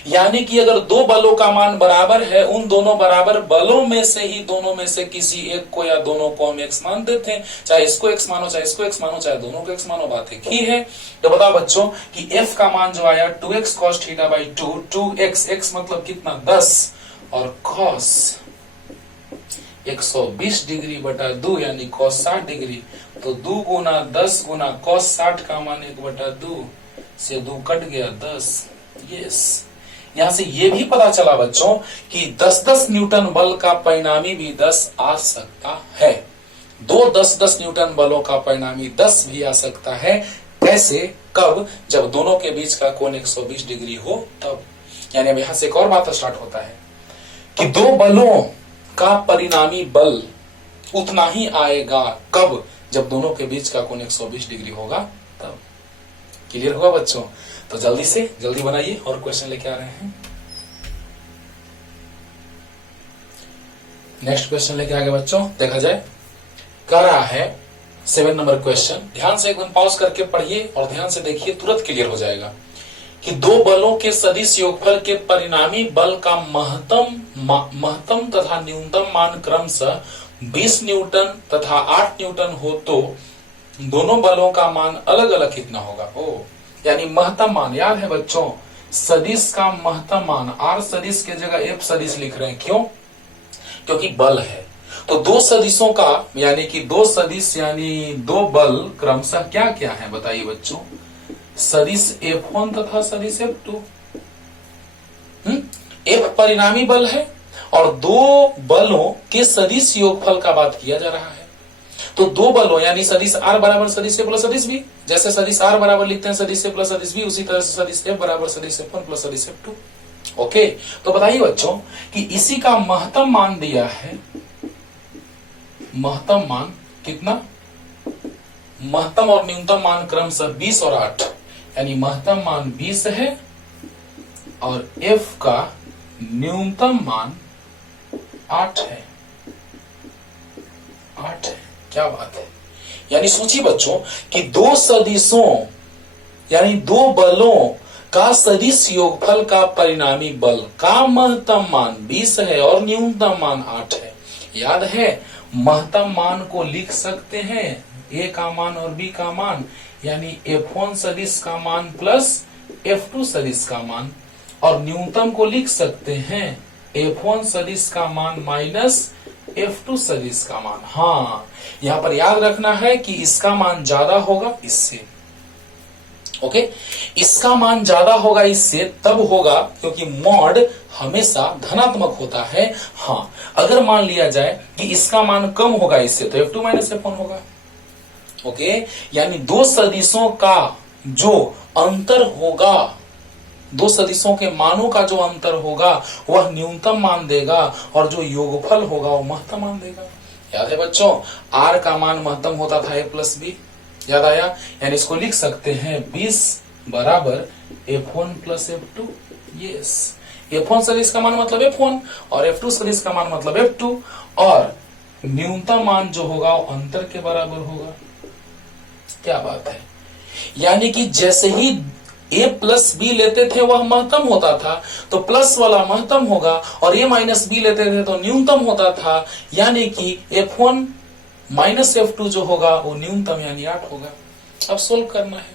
यानी कि अगर दो बलों का मान बराबर है, उन दोनों बराबर बलों में से ही दोनों में से किसी एक को या दोनों को हम x मानते थे। चाहे इसको x मानो, चाहे इसको x मानो, चाहे दोनों को x मानो, बात एक ही है। तो बताओ बच्चों कि f का मान जो आया 2x cos θ/2, 2x, x मतलब कितना 10, और cos 120 डिग्री बटा 2 यानी cos 60 डिग्री, तो 2 गुना 10 गुना cos 60 का मान 1/2 से 2 कट गया 10। यस, यहां से ये भी पता चला बच्चों कि 10-10 न्यूटन बल का परिणामी भी 10 आ सकता है। दो 10-10 न्यूटन बलों का परिणामी 10 भी आ सकता है। कैसे, कब? जब दोनों के बीच का कोण 120 डिग्री हो तब। यानी अब यहां से एक और बात स्टार्ट होता है कि दो बलों का परिणामी बल उतना ही आएगा, कब? जब दोनों के बीच का कोण 120 डिग्री होगा तब। क्लियर होगा बच्चों? तो जल्दी से जल्दी बनाइए और क्वेश्चन लेके आ रहे हैं। नेक्स्ट क्वेश्चन लेके आगे बच्चों, देखा जाए। कह रहा है 7 नंबर क्वेश्चन, ध्यान से एकदम पॉज करके पढ़िए और ध्यान से देखिए, तुरंत क्लियर हो जाएगा कि दो बलों के सदिश योगफल के परिणामी बल का महत्तम तथा न्यूनतम मान क्रमशः 20 न्यूटन तथा 8 न्यूटन हो तो दोनों बलों का मान अलग अलग कितना होगा। ओ, यानी महत्तम मान, याद है बच्चों, सदिश का महत्तम मान, आर सदिश के जगह एफ सदिश लिख रहे हैं, क्यों? क्योंकि बल है। तो दो सदिशों का यानी कि दो सदिश यानी दो बल क्रमशः क्या क्या है बताइए बच्चों? सदिश F1 तथा सदिश F2। F परिणामी बल है और दो बलों के सदिश योगफल का बात किया जा रहा है। तो दो बलों यानी सदिश R बराबर सदिश A प्लस सदिश B, जैसे सदिश R बराबर लिखते हैं सदिश A प्लस सदिश B, उसी तरह से सदिश F बराबर सदिश F1 प्लस सदिश F2। ओके, तो बताइए बच्चों कि इसी का महत्तम मान दिया है। महत्तम मान कितना? महत्तम और न्यूनतम मान क्रमशः 20 और 8, यानी महत्तम मान 20 है और F का न्यूनतम मान 8 है। 8 है, क्या बात है। यानी सोचिए बच्चों कि दो सदिशों यानी दो बलों का सदिश योगफल का परिणामी बल का महत्तम मान 20 है और न्यूनतम मान 8 है। याद है, महत्तम मान को लिख सकते हैं A का मान और B का मान, यानी F1 सदिश का मान प्लस F2 सदिश का मान, और न्यूनतम को लिख सकते हैं F1 सदिश का मान माइनस F2 सदिश का मान। हाँ, यहां पर याद रखना है कि इसका मान ज्यादा होगा इससे। ओके, इसका मान ज्यादा होगा इससे तब होगा क्योंकि मॉड हमेशा धनात्मक होता है। हाँ, अगर मान लिया जाए कि इसका मान कम होगा इससे तो F2 माइनस F1 होगा। ओके, यानी दो सदिशों का जो अंतर होगा, दो सदिशों के मानों का जो अंतर होगा वह न्यूनतम मान देगा और जो योगफल होगा वो महत्तम मान देगा। याद है बच्चों, आर का मान महत्तम होता था a प्लस बी, याद आया? यानी इसको लिख सकते हैं 20 बराबर F1 plus F2। Yes, F1 सदिश का मान मतलब F1 और F2 सदिश का मान मतलब F2 और न्यूनतम मान जो होगा वो अंतर के बराबर होगा। क्या बात है, यानी कि जैसे ही a प्लस बी लेते थे वह महत्तम होता था तो प्लस वाला महत्तम होगा और a माइनस बी लेते थे तो न्यूनतम होता था, यानी कि F1 माइनस F2 जो होगा वो न्यूनतम यानी 8 होगा। अब सोल्व करना है,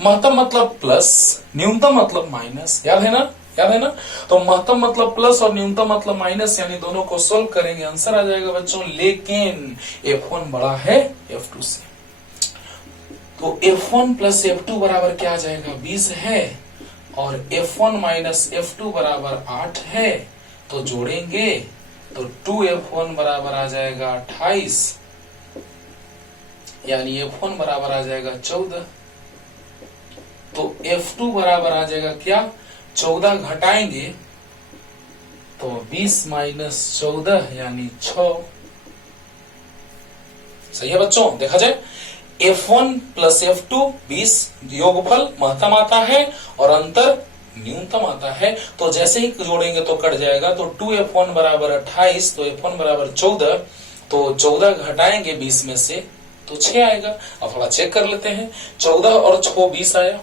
महत्तम मतलब प्लस, न्यूनतम मतलब माइनस, याद है ना? याद है ना? तो महत्तम मतलब प्लस और न्यूनतम मतलब माइनस, यानी दोनों को सोल्व करेंगे आंसर आ जाएगा बच्चों। लेकिन F1 बड़ा है F2 से, तो F1 प्लस F2 बराबर क्या आ जाएगा? 20 है और F1 माइनस F2 बराबर 8 है, तो जोड़ेंगे तो 2F1 बराबर आ जाएगा 28, यानी F1 बराबर आ जाएगा 14। तो F2 बराबर आ जाएगा क्या? 14 घटाएंगे तो 20 माइनस 14 यानी 6। सही है बच्चों? देखा जाए F1 प्लस F2 20 योगफल महत्तम आता है और अंतर न्यूनतम आता है, तो जैसे ही जोड़ेंगे तो कट जाएगा। तो 2F1 बराबर 28, तो F1 बराबर 14, तो 14 घटाएंगे 20 में से तो 6 आएगा। अब थोड़ा चेक कर लेते हैं, 14 और 6 20 आया,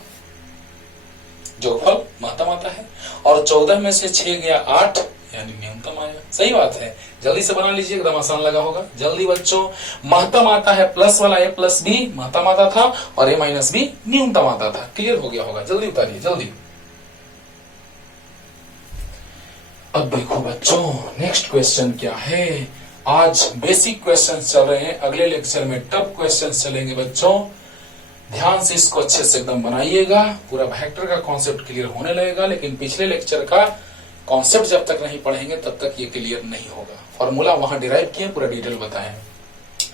जोगफल महत्तम आता है, और 14 में से 6 गया 8 यानी न्यूनतम आया। सही बात है, जल्दी से बना लीजिए, एकदम आसान लगा होगा। जल्दी बच्चों, महत्तम आता है प्लस वाला a प्लस बी महत्तम आता था और a माइनस बी न्यूनतम आता था। क्लियर हो गया होगा? जल्दी उतारिए जल्दी। अब देखो बच्चों, नेक्स्ट क्वेश्चन क्या है। आज बेसिक क्वेश्चंस चल रहे हैं, अगले लेक्चर में टफ क्वेश्चंस चलेंगे बच्चों। ध्यान से इसको अच्छे से एकदम बनाइएगा, पूरा वेक्टर का कॉन्सेप्ट क्लियर होने लगेगा। लेकिन पिछले लेक्चर का कॉन्सेप्ट जब तक नहीं पढ़ेंगे तब तक ये क्लियर नहीं होगा। फॉर्मूला वहां डिराइव किए, पूरा डिटेल बताएं।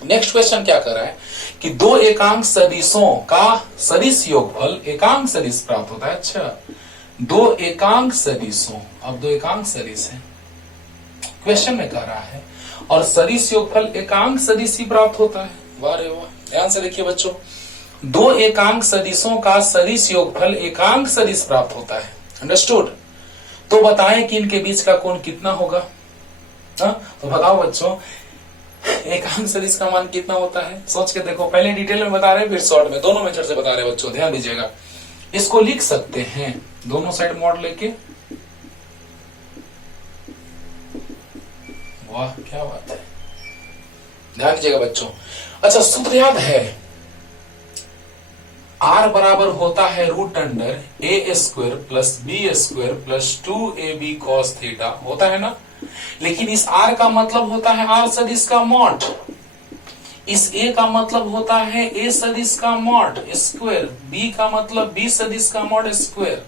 नेक्स्ट क्वेश्चन क्या कर रहा है कि दो एकांक सदिशों का सदिश योगफल एकांक सदिश प्राप्त होता है। अच्छा, दो एकांक सदिशों, अब दो एकांक सदिश है क्वेश्चन में कह रहा है, और सदिश योगफल एकांक सदिश ही प्राप्त होता है। वाह रे वाह, ध्यान से देखिए बच्चों, दो एकांक सदिशों का सदिश योगफल एकांक सदिश प्राप्त होता है। अंडरस्टूड? तो बताएं कि इनके बीच का कोण कितना होगा। तो बताओ बच्चों, एकांक सदिश का मान कितना होता है? सोच के देखो, पहले डिटेल में बता रहे फिर शॉर्ट में, दोनों मेथड से बता रहे बच्चों, ध्यान दीजिएगा। इसको लिख सकते हैं दोनों साइड मॉड लेके। वाह क्या बात है, ध्यान दीजिएगा बच्चों। अच्छा, सूत्र याद है, R बराबर होता है root under A square plus B square plus 2ab cos theta, होता है ना। लेकिन इस R का मतलब होता है R सदिश का मॉड, इस A का मतलब होता है A सदिश का मॉड स्क्वायर, B का मतलब B सदिश का मॉड स्क्वायर,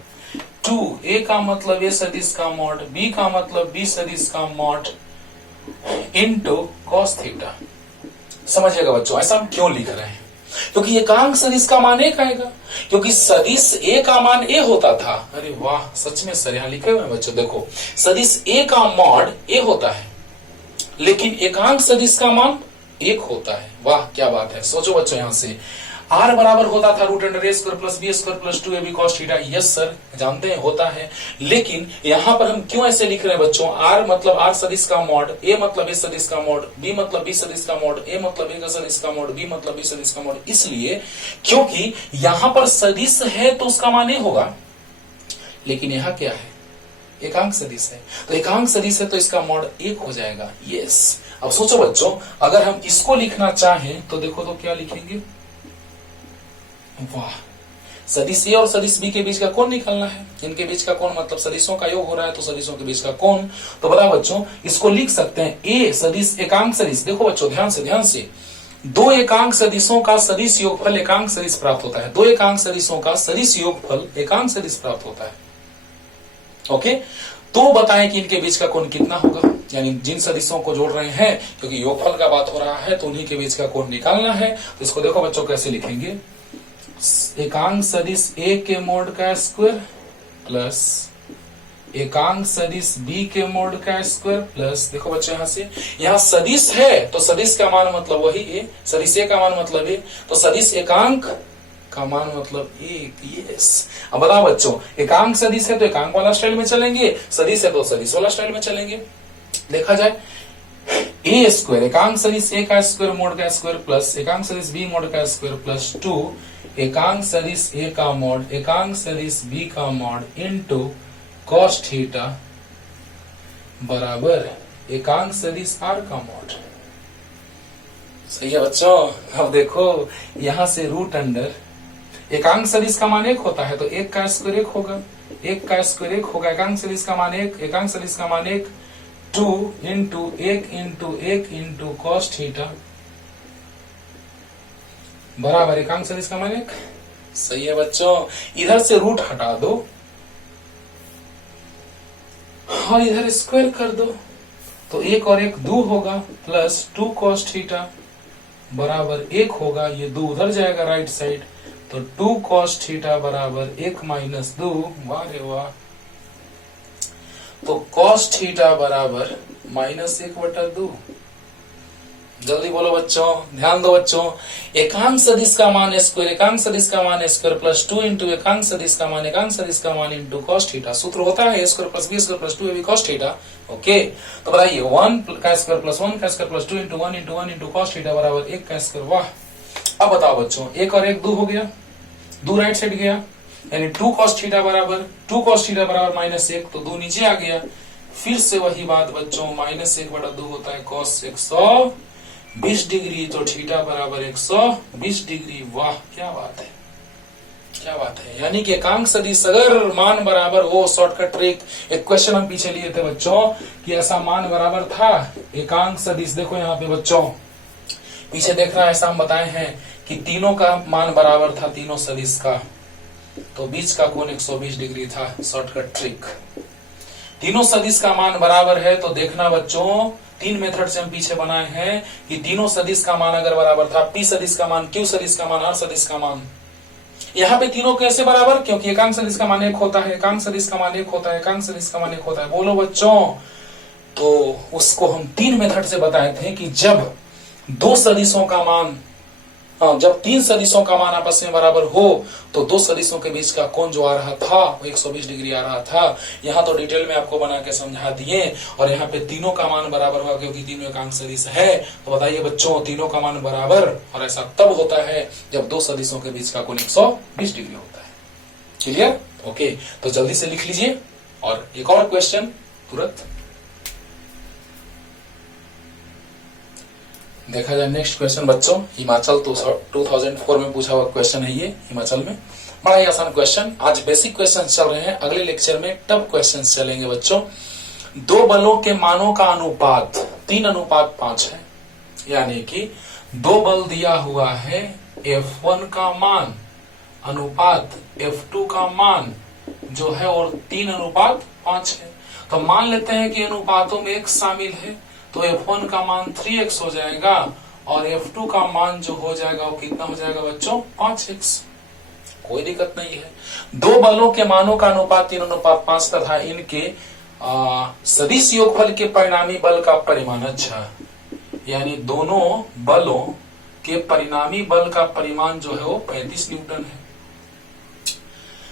2A का मतलब A सदिश का मॉड, B का मतलब B सदिश का मॉड इनटू cos थीटा। समझिएगा बच्चों, ऐसा हम क्यों लिख रहे हैं? क्योंकि एकांक सदिश का मान 1 आएगा, क्योंकि सदिश A का मान A होता था। अरे वाह, सच में सर, यहां लिखे हुए हैं बच्चों, देखो, सदिश A का मॉड A होता है लेकिन एकांक सदिश का मान 1 होता है। वाह क्या बात है। सोचो बच्चों, यहां से R बराबर होता था root under A square plus B square plus 2ab cos theta. Yes sir, जानते हैं होता है, लेकिन यहां पर हम क्यों ऐसे लिख रहे हैं बच्चों? R मतलब R सदिश का मॉड, A मतलब A सदिश का मॉड, B मतलब B सदिश का मॉड, A मतलब A सदिश का मॉड, B मतलब B सदिश का मॉड, इसलिए क्योंकि यहां पर सदिश है तो उसका मान 1 होगा, लेकिन यहां क्या है? एकांक सदिश है, तो एकांक सदिश है तो इसका मॉड 1 हो जाएगा। यस, अब सोचो बच्चों, अगर हम इसको लिखना चाहें तो देखो तो क्या लिखेंगे? वाह, सदिश ए और सदिश बी के बीच का कोण निकालना है। इनके बीच का कोण मतलब सदिशों का योग हो रहा है, तो सदिशों के बीच का कोण। तो बता बच्चों, इसको लिख सकते हैं ए सदिश एकांक सदिश। देखो बच्चों, ध्यान से दो एकांक सदिशों का सदिश योगफल एकांक सदिश प्राप्त होता है। दो एकांक सदिशों का सदिश योगफल एकांक सदिश प्राप्त होता है। ओके, तो बताएं कि इनके बीच का कोण कितना होगा। यानी जिन सदिशों को जोड़ रहे हैं, क्योंकि योगफल का बात हो रहा है, तो उन्हीं के बीच का कोण निकालना है। तो इसको देखो बच्चों कैसे लिखेंगे, एकांक सदिश ए के मोड का स्क्वायर प्लस एकांक सदिश बी के मोड का स्क्वायर प्लस, देखो बच्चों यहाँ सदिश है तो सदिश का मान मतलब वही ए, सदिश ए का मान मतलब ए, तो सदिश एकांक का मान मतलब एक। यस, अब बताओ बच्चों, एकांक सदिश है तो एकांक वाला स्टाइल में चलेंगे, सदिश है तो सदिश वाला स्टाइल में चलेंगे। देखा जाए ए स्क्वायर एकांक सदिश ए का स्क्वायर मोड का स्क्वायर प्लस एकांक सदिश बी मोड का स्क्वायर प्लस 2 एकांक सदिश ए का मोड एकांक सदिश बी का मोड इनटू cos थीटा बराबर एकांक सदिश आर का मोड। सही है बच्चों। अब देखो यहां से रूट अंडर एकांक सदिश का मान एक होता है तो एक का स्क्वायर एक होगा, एक का स्क्वायर एक होगा, एकांक सदिश का मान एक, एकांक सदिश का मान एक, 2 इंटू एक इंटू cos थीटा बराबर एकांक सदिश का मान एक। सही है बच्चों। इधर से रूट हटा दो और इधर स्क्वायर कर दो, तो एक और एक 2 होगा प्लस 2 cos थीटा बराबर 1 होगा, ये 2 उधर जाएगा राइट साइड, तो 2 cos थीटा बराबर 1 माइनस 2। वाह रे वाह, तो cos थीटा बराबर -1/2। जल्दी बोलो बच्चों, ध्यान दो बच्चों, एकांक सदिश का मान स्क्वायर एकांक सदिश का मान स्क्वायर प्लस 2 इंटू एकांक सदिश का मान एकांक सदिश का मान इंटू cos थीटा। सूत्र होता है a square plus b square plus 2ab cos theta. Okay, तो बताइए 1 का स्क्वायर प्लस 1 का square plus 2 into 1 into 1 into cos theta बराबर 1 का स्क्वायर। वाह, अब बताओ बच्चों, एक और एक 2 हो गया, 2 राइट साइड गया, यानी 2 cos थीटा बराबर -1, तो 2 नीचे आ गया। फिर से वही बात बच्चों, -1/2 होता है cos 120 डिग्री, तो थीटा बराबर 120 डिग्री। वाह, क्या बात है, क्या बात है। यानी कि एकांक सदिश अगर मान बराबर हो, शॉर्टकट ट्रिक, एक क्वेश्चन हम पीछे लिए थे बच्चों कि ऐसा मान बराबर था एकांक सदिश। देखो यहाँ पे बच्चों पीछे देखना, ऐसा हम बताए हैं कि तीनों का मान बराबर था, तीनों सदिश का, तो बीच का कोण 120 डिग्री था। शॉर्टकट ट्रिक, तीनों सदिश का मान बराबर है तो देखना बच्चों, 3 मेथड से हम पीछे बनाए हैं कि तीनों सदिश का मान अगर बराबर था, P सदिश का मान, Q सदिश का मान, R सदिश का मान, यहाँ पे तीनों कैसे बराबर, क्योंकि एकांक सदिश का मान 1 होता है, एकांक सदिश का मान 1 होता है, एकांक सदिश का मान 1 होता है। बोलो बच्चों, तो उसको हम 3 मेथड से बताए थे कि जब 2 सदिशों का मान, जब 3 सदिशों का मान आपस में बराबर हो तो 2 सदिशों के बीच का कोण जो आ रहा था वो 120 डिग्री आ रहा था। यहाँ तो डिटेल में आपको बना के समझा दिए, और यहाँ पे तीनों का मान बराबर हुआ क्योंकि तीनों एकांक सदिश है। तो बताइए बच्चों, तीनों का मान बराबर, और ऐसा तब होता है जब 2 सदिशों के बीच का कोण 120 डिग्री होता है। क्लियर? ओके, तो जल्दी से लिख लीजिए। और एक और क्वेश्चन तुरंत देखा जाए। नेक्स्ट क्वेश्चन बच्चों, हिमाचल 2004 में पूछा हुआ क्वेश्चन है ये, हिमाचल में। बड़ा ही आसान क्वेश्चन। आज बेसिक क्वेश्चन चल रहे हैं, अगले लेक्चर में टफ क्वेश्चन चलेंगे बच्चों। 2 बलों के मानों का अनुपात 3:5 है, यानी कि 2 बल दिया हुआ है, F1 का मान अनुपात F2 का मान जो है और 3:5 है। तो मान लेते हैं कि अनुपातों में x शामिल है, तो F1 का मान 3x हो जाएगा और F2 का मान जो हो जाएगा वो कितना हो जाएगा बच्चों, 5x। कोई दिक्कत नहीं है। 2 बलों के मानों का अनुपात 3:5 तथा इनके सदिश योगफल के परिणामी बल का परिमाण। अच्छा, यानी दोनों बलों के परिणामी बल का परिमाण जो है वो 35 न्यूटन है,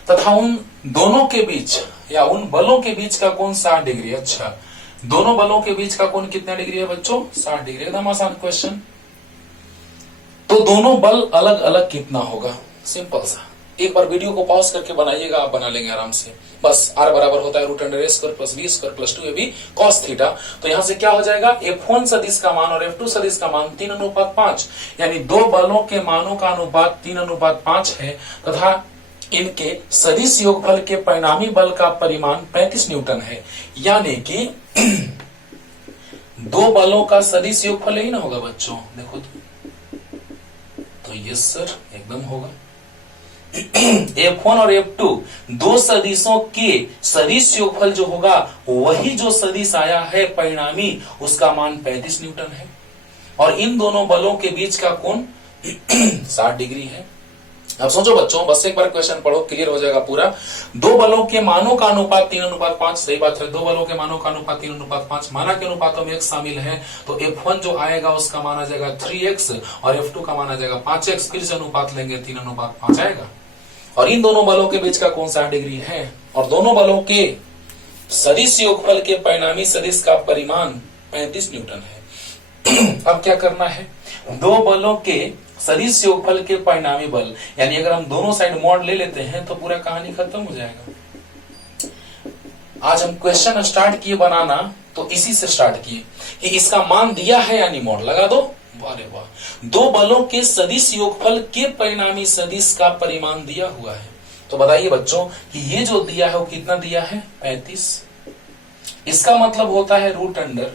तथा उन दोनों के बीच या उन बलों के बीच का कोण 60 डिग्री। अच्छा, दोनों बलों के बीच का कोण कितना डिग्री है बच्चों, 60 डिग्री। एकदम आसान क्वेश्चन। तो दोनों बल अलग अलग कितना होगा, सिंपल सा। एक बार वीडियो को पॉज करके बनाइएगा, आप बना लेंगे आराम से। बस R बराबर होता है √a² plus b² plus 2ab cos theta. तो यहां से क्या हो जाएगा, F1 सदिश का मान और F2 सदिश का मान 3:5, यानी 2 बलों के मानों का अनुपात 3:5 है तथा इनके सदिश योगफल के परिणामी बल का परिमाण 35 न्यूटन है। यानी कि 2 बलों का सदिश योगफल यही ना होगा बच्चों, देखो तो यस सर, एकदम होगा। F1 और F2 दो सदिशों के सदिश योगफल जो होगा वही जो सदिश आया है परिणामी उसका मान 35 न्यूटन है और इन दोनों बलों के बीच का कोण 60 डिग्री है। अब सोचो बच्चों, बस एक बार क्वेश्चन पढ़ो, क्लियर हो जाएगा पूरा। दो बलों के मानों का अनुपात 3:5, सही बात है। दो बलों के मानों का अनुपात 3:5, माना के अनुपातों में x शामिल है तो F1 जो आएगा उसका मान आ जाएगा 3x और F2 का मान आ जाएगा 5x। फिर से अनुपात लेंगे 3:5 आएगा और इन दोनों बलों के बीच का कोण 60 डिग्री है और दोनों बलों के सदिश योगफल के परिणामी सदिश का परिमाण 35 न्यूटन है। अब क्या करना है, दो बलों के सदिश योगफल के परिणामी बल, यानी अगर हम दोनों साइड मॉड ले लेते हैं तो पूरा कहानी खत्म हो जाएगा। आज हम क्वेश्चन स्टार्ट किए बनाना तो इसी से स्टार्ट किए कि इसका मान दिया है यानी मॉड लगा दो। अरे वाह, दो बलों के सदिश योगफल के परिणामी सदिश का परिमाण दिया हुआ है। तो बताइए बच्चों कि ये जो दिया है वो कितना दिया है, 35। इसका मतलब होता है रूट अंडर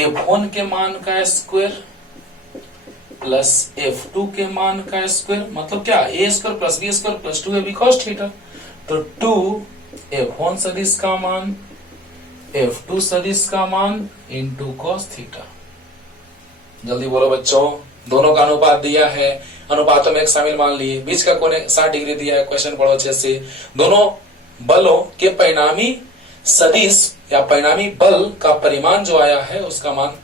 F1 के मान का स्क्वायर प्लस F2 के मान का स्क्वायर, मतलब क्या, a square plus b square plus 2ab cos theta. तो 2 F1 सदिश का मान F2 सदिश का मान इंटू cos थीटा। जल्दी बोलो बच्चों, दोनों का अनुपात दिया है, अनुपातों में एक शामिल मान लिए, बीच का कोण 60 डिग्री दिया है, क्वेश्चन पढ़ो अच्छे से। दोनों बलों के परिणामी सदिश या परिणामी बल का परिमाण जो आया है उसका मान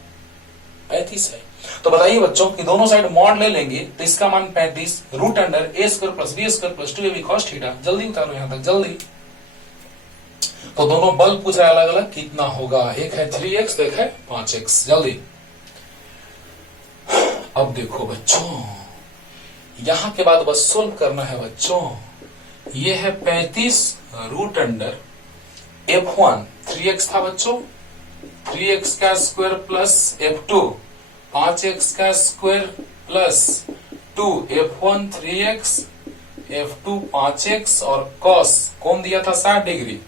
35 है। तो बताइए बच्चों कि दोनों साइड मॉड ले लेंगे तो इसका मान 35 root under a square plus b square plus 2ab cos theta. जल्दी उतारो यहां तक जल्दी। तो दोनों बल पूछ रहा है अलग अलग कितना होगा, एक है 3x, एक है 5x। जल्दी अब देखो बच्चों, यहां के बाद बस सोल्व करना है बच्चों। ये है 35 रूट अंडर F1 3x था बच्चों, 3x का स्क्वायर प्लस F2 5x का square plus 2 F1 3x F2 5x और cos कौन दिया था 60 डिग्री।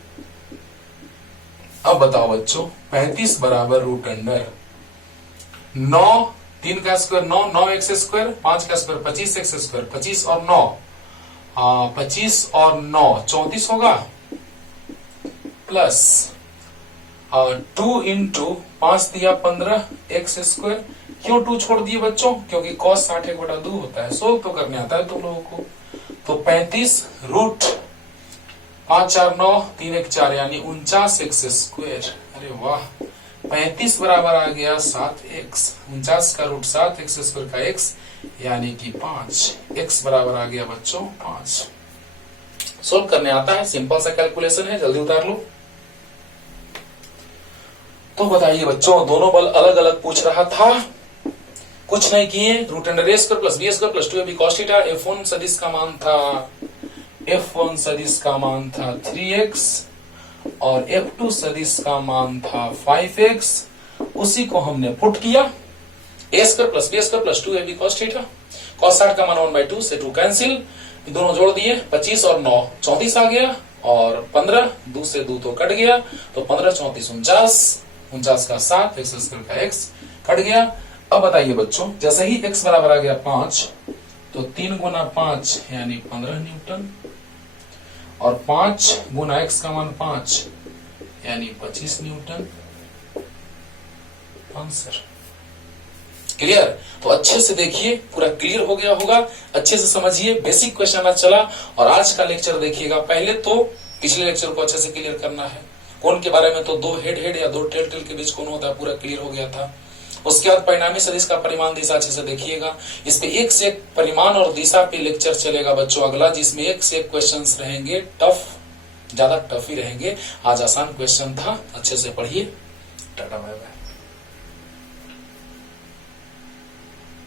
अब बताओ बच्चों 35 बराबर रूट अंडर 9, 3 का स्क्वायर 9, 9x स्क्वायर, 5 का स्क्वायर 25x स्क्वायर, 25 और 9 25 और 9 34 होगा प्लस 2 इंटू 5 दिया 15 x स्क्वायर। क्यों 2 छोड़ दिए बच्चों, क्योंकि cos 60 1/2 होता है, सोल्व तो करने आता है तुम लोगों को। तो 35 रूट 5 4 9 3 1 4 यानी 49x स्क्वायर। अरे वाह, 35 बराबर आ गया 7x, 49 का रूट 7 x स्क्वायर का x यानी कि 5, x बराबर आ गया बच्चों 5। सोल्व करने आता है, सिंपल सा कैलकुलेशन है, जल्दी उतार लो। तो बताइए बच्चों, दोनों बल अलग अलग पूछ रहा था, कुछ नहीं किए, root under a square plus b square plus 2ab cos theta. F1 सदिश का मान था, F1 सदिश का मान था 3x और F2 सदिश का मान था 5x। उसी को हमने पुट किया, a square plus b square plus 2ab cos theta. cos 60 का मान 1/2 से 2 कैंसिल, दोनों जोड़ दिए, 25 और 9 34 आ गया और 15 2 से 2 तो कट गया, तो 15 34 49 का 7 x स्क्वायर का x कट गया। अब बताइए बच्चों, जैसे ही x बराबर आ गया 5 तो 3 गुना 5 यानी 15 न्यूटन और 5 गुना x का मान 5 यानी 25 न्यूटन आंसर। क्लियर? तो अच्छे से देखिए, पूरा क्लियर हो गया होगा, अच्छे से समझिए, बेसिक क्वेश्चन आज चला। और आज का लेक्चर देखिएगा, पहले तो पिछले लेक्चर को अच्छे से क्लियर करना है। कोण के बारे में तो 2 हेड या 2 टेल के बीच कोण होता है, पूरा क्लियर हो गया था। उसके बाद परिणामी सदिश का परिमाण दिशा अच्छे से देखिएगा। इस पे एक से एक परिमाण और दिशा पे लेक्चर चलेगा बच्चों अगला, जिसमें एक से एक क्वेश्चंस रहेंगे, टफ, ज्यादा टफ ही रहेंगे। आज आसान क्वेश्चन था, अच्छे से पढ़िए। Tata bye bye.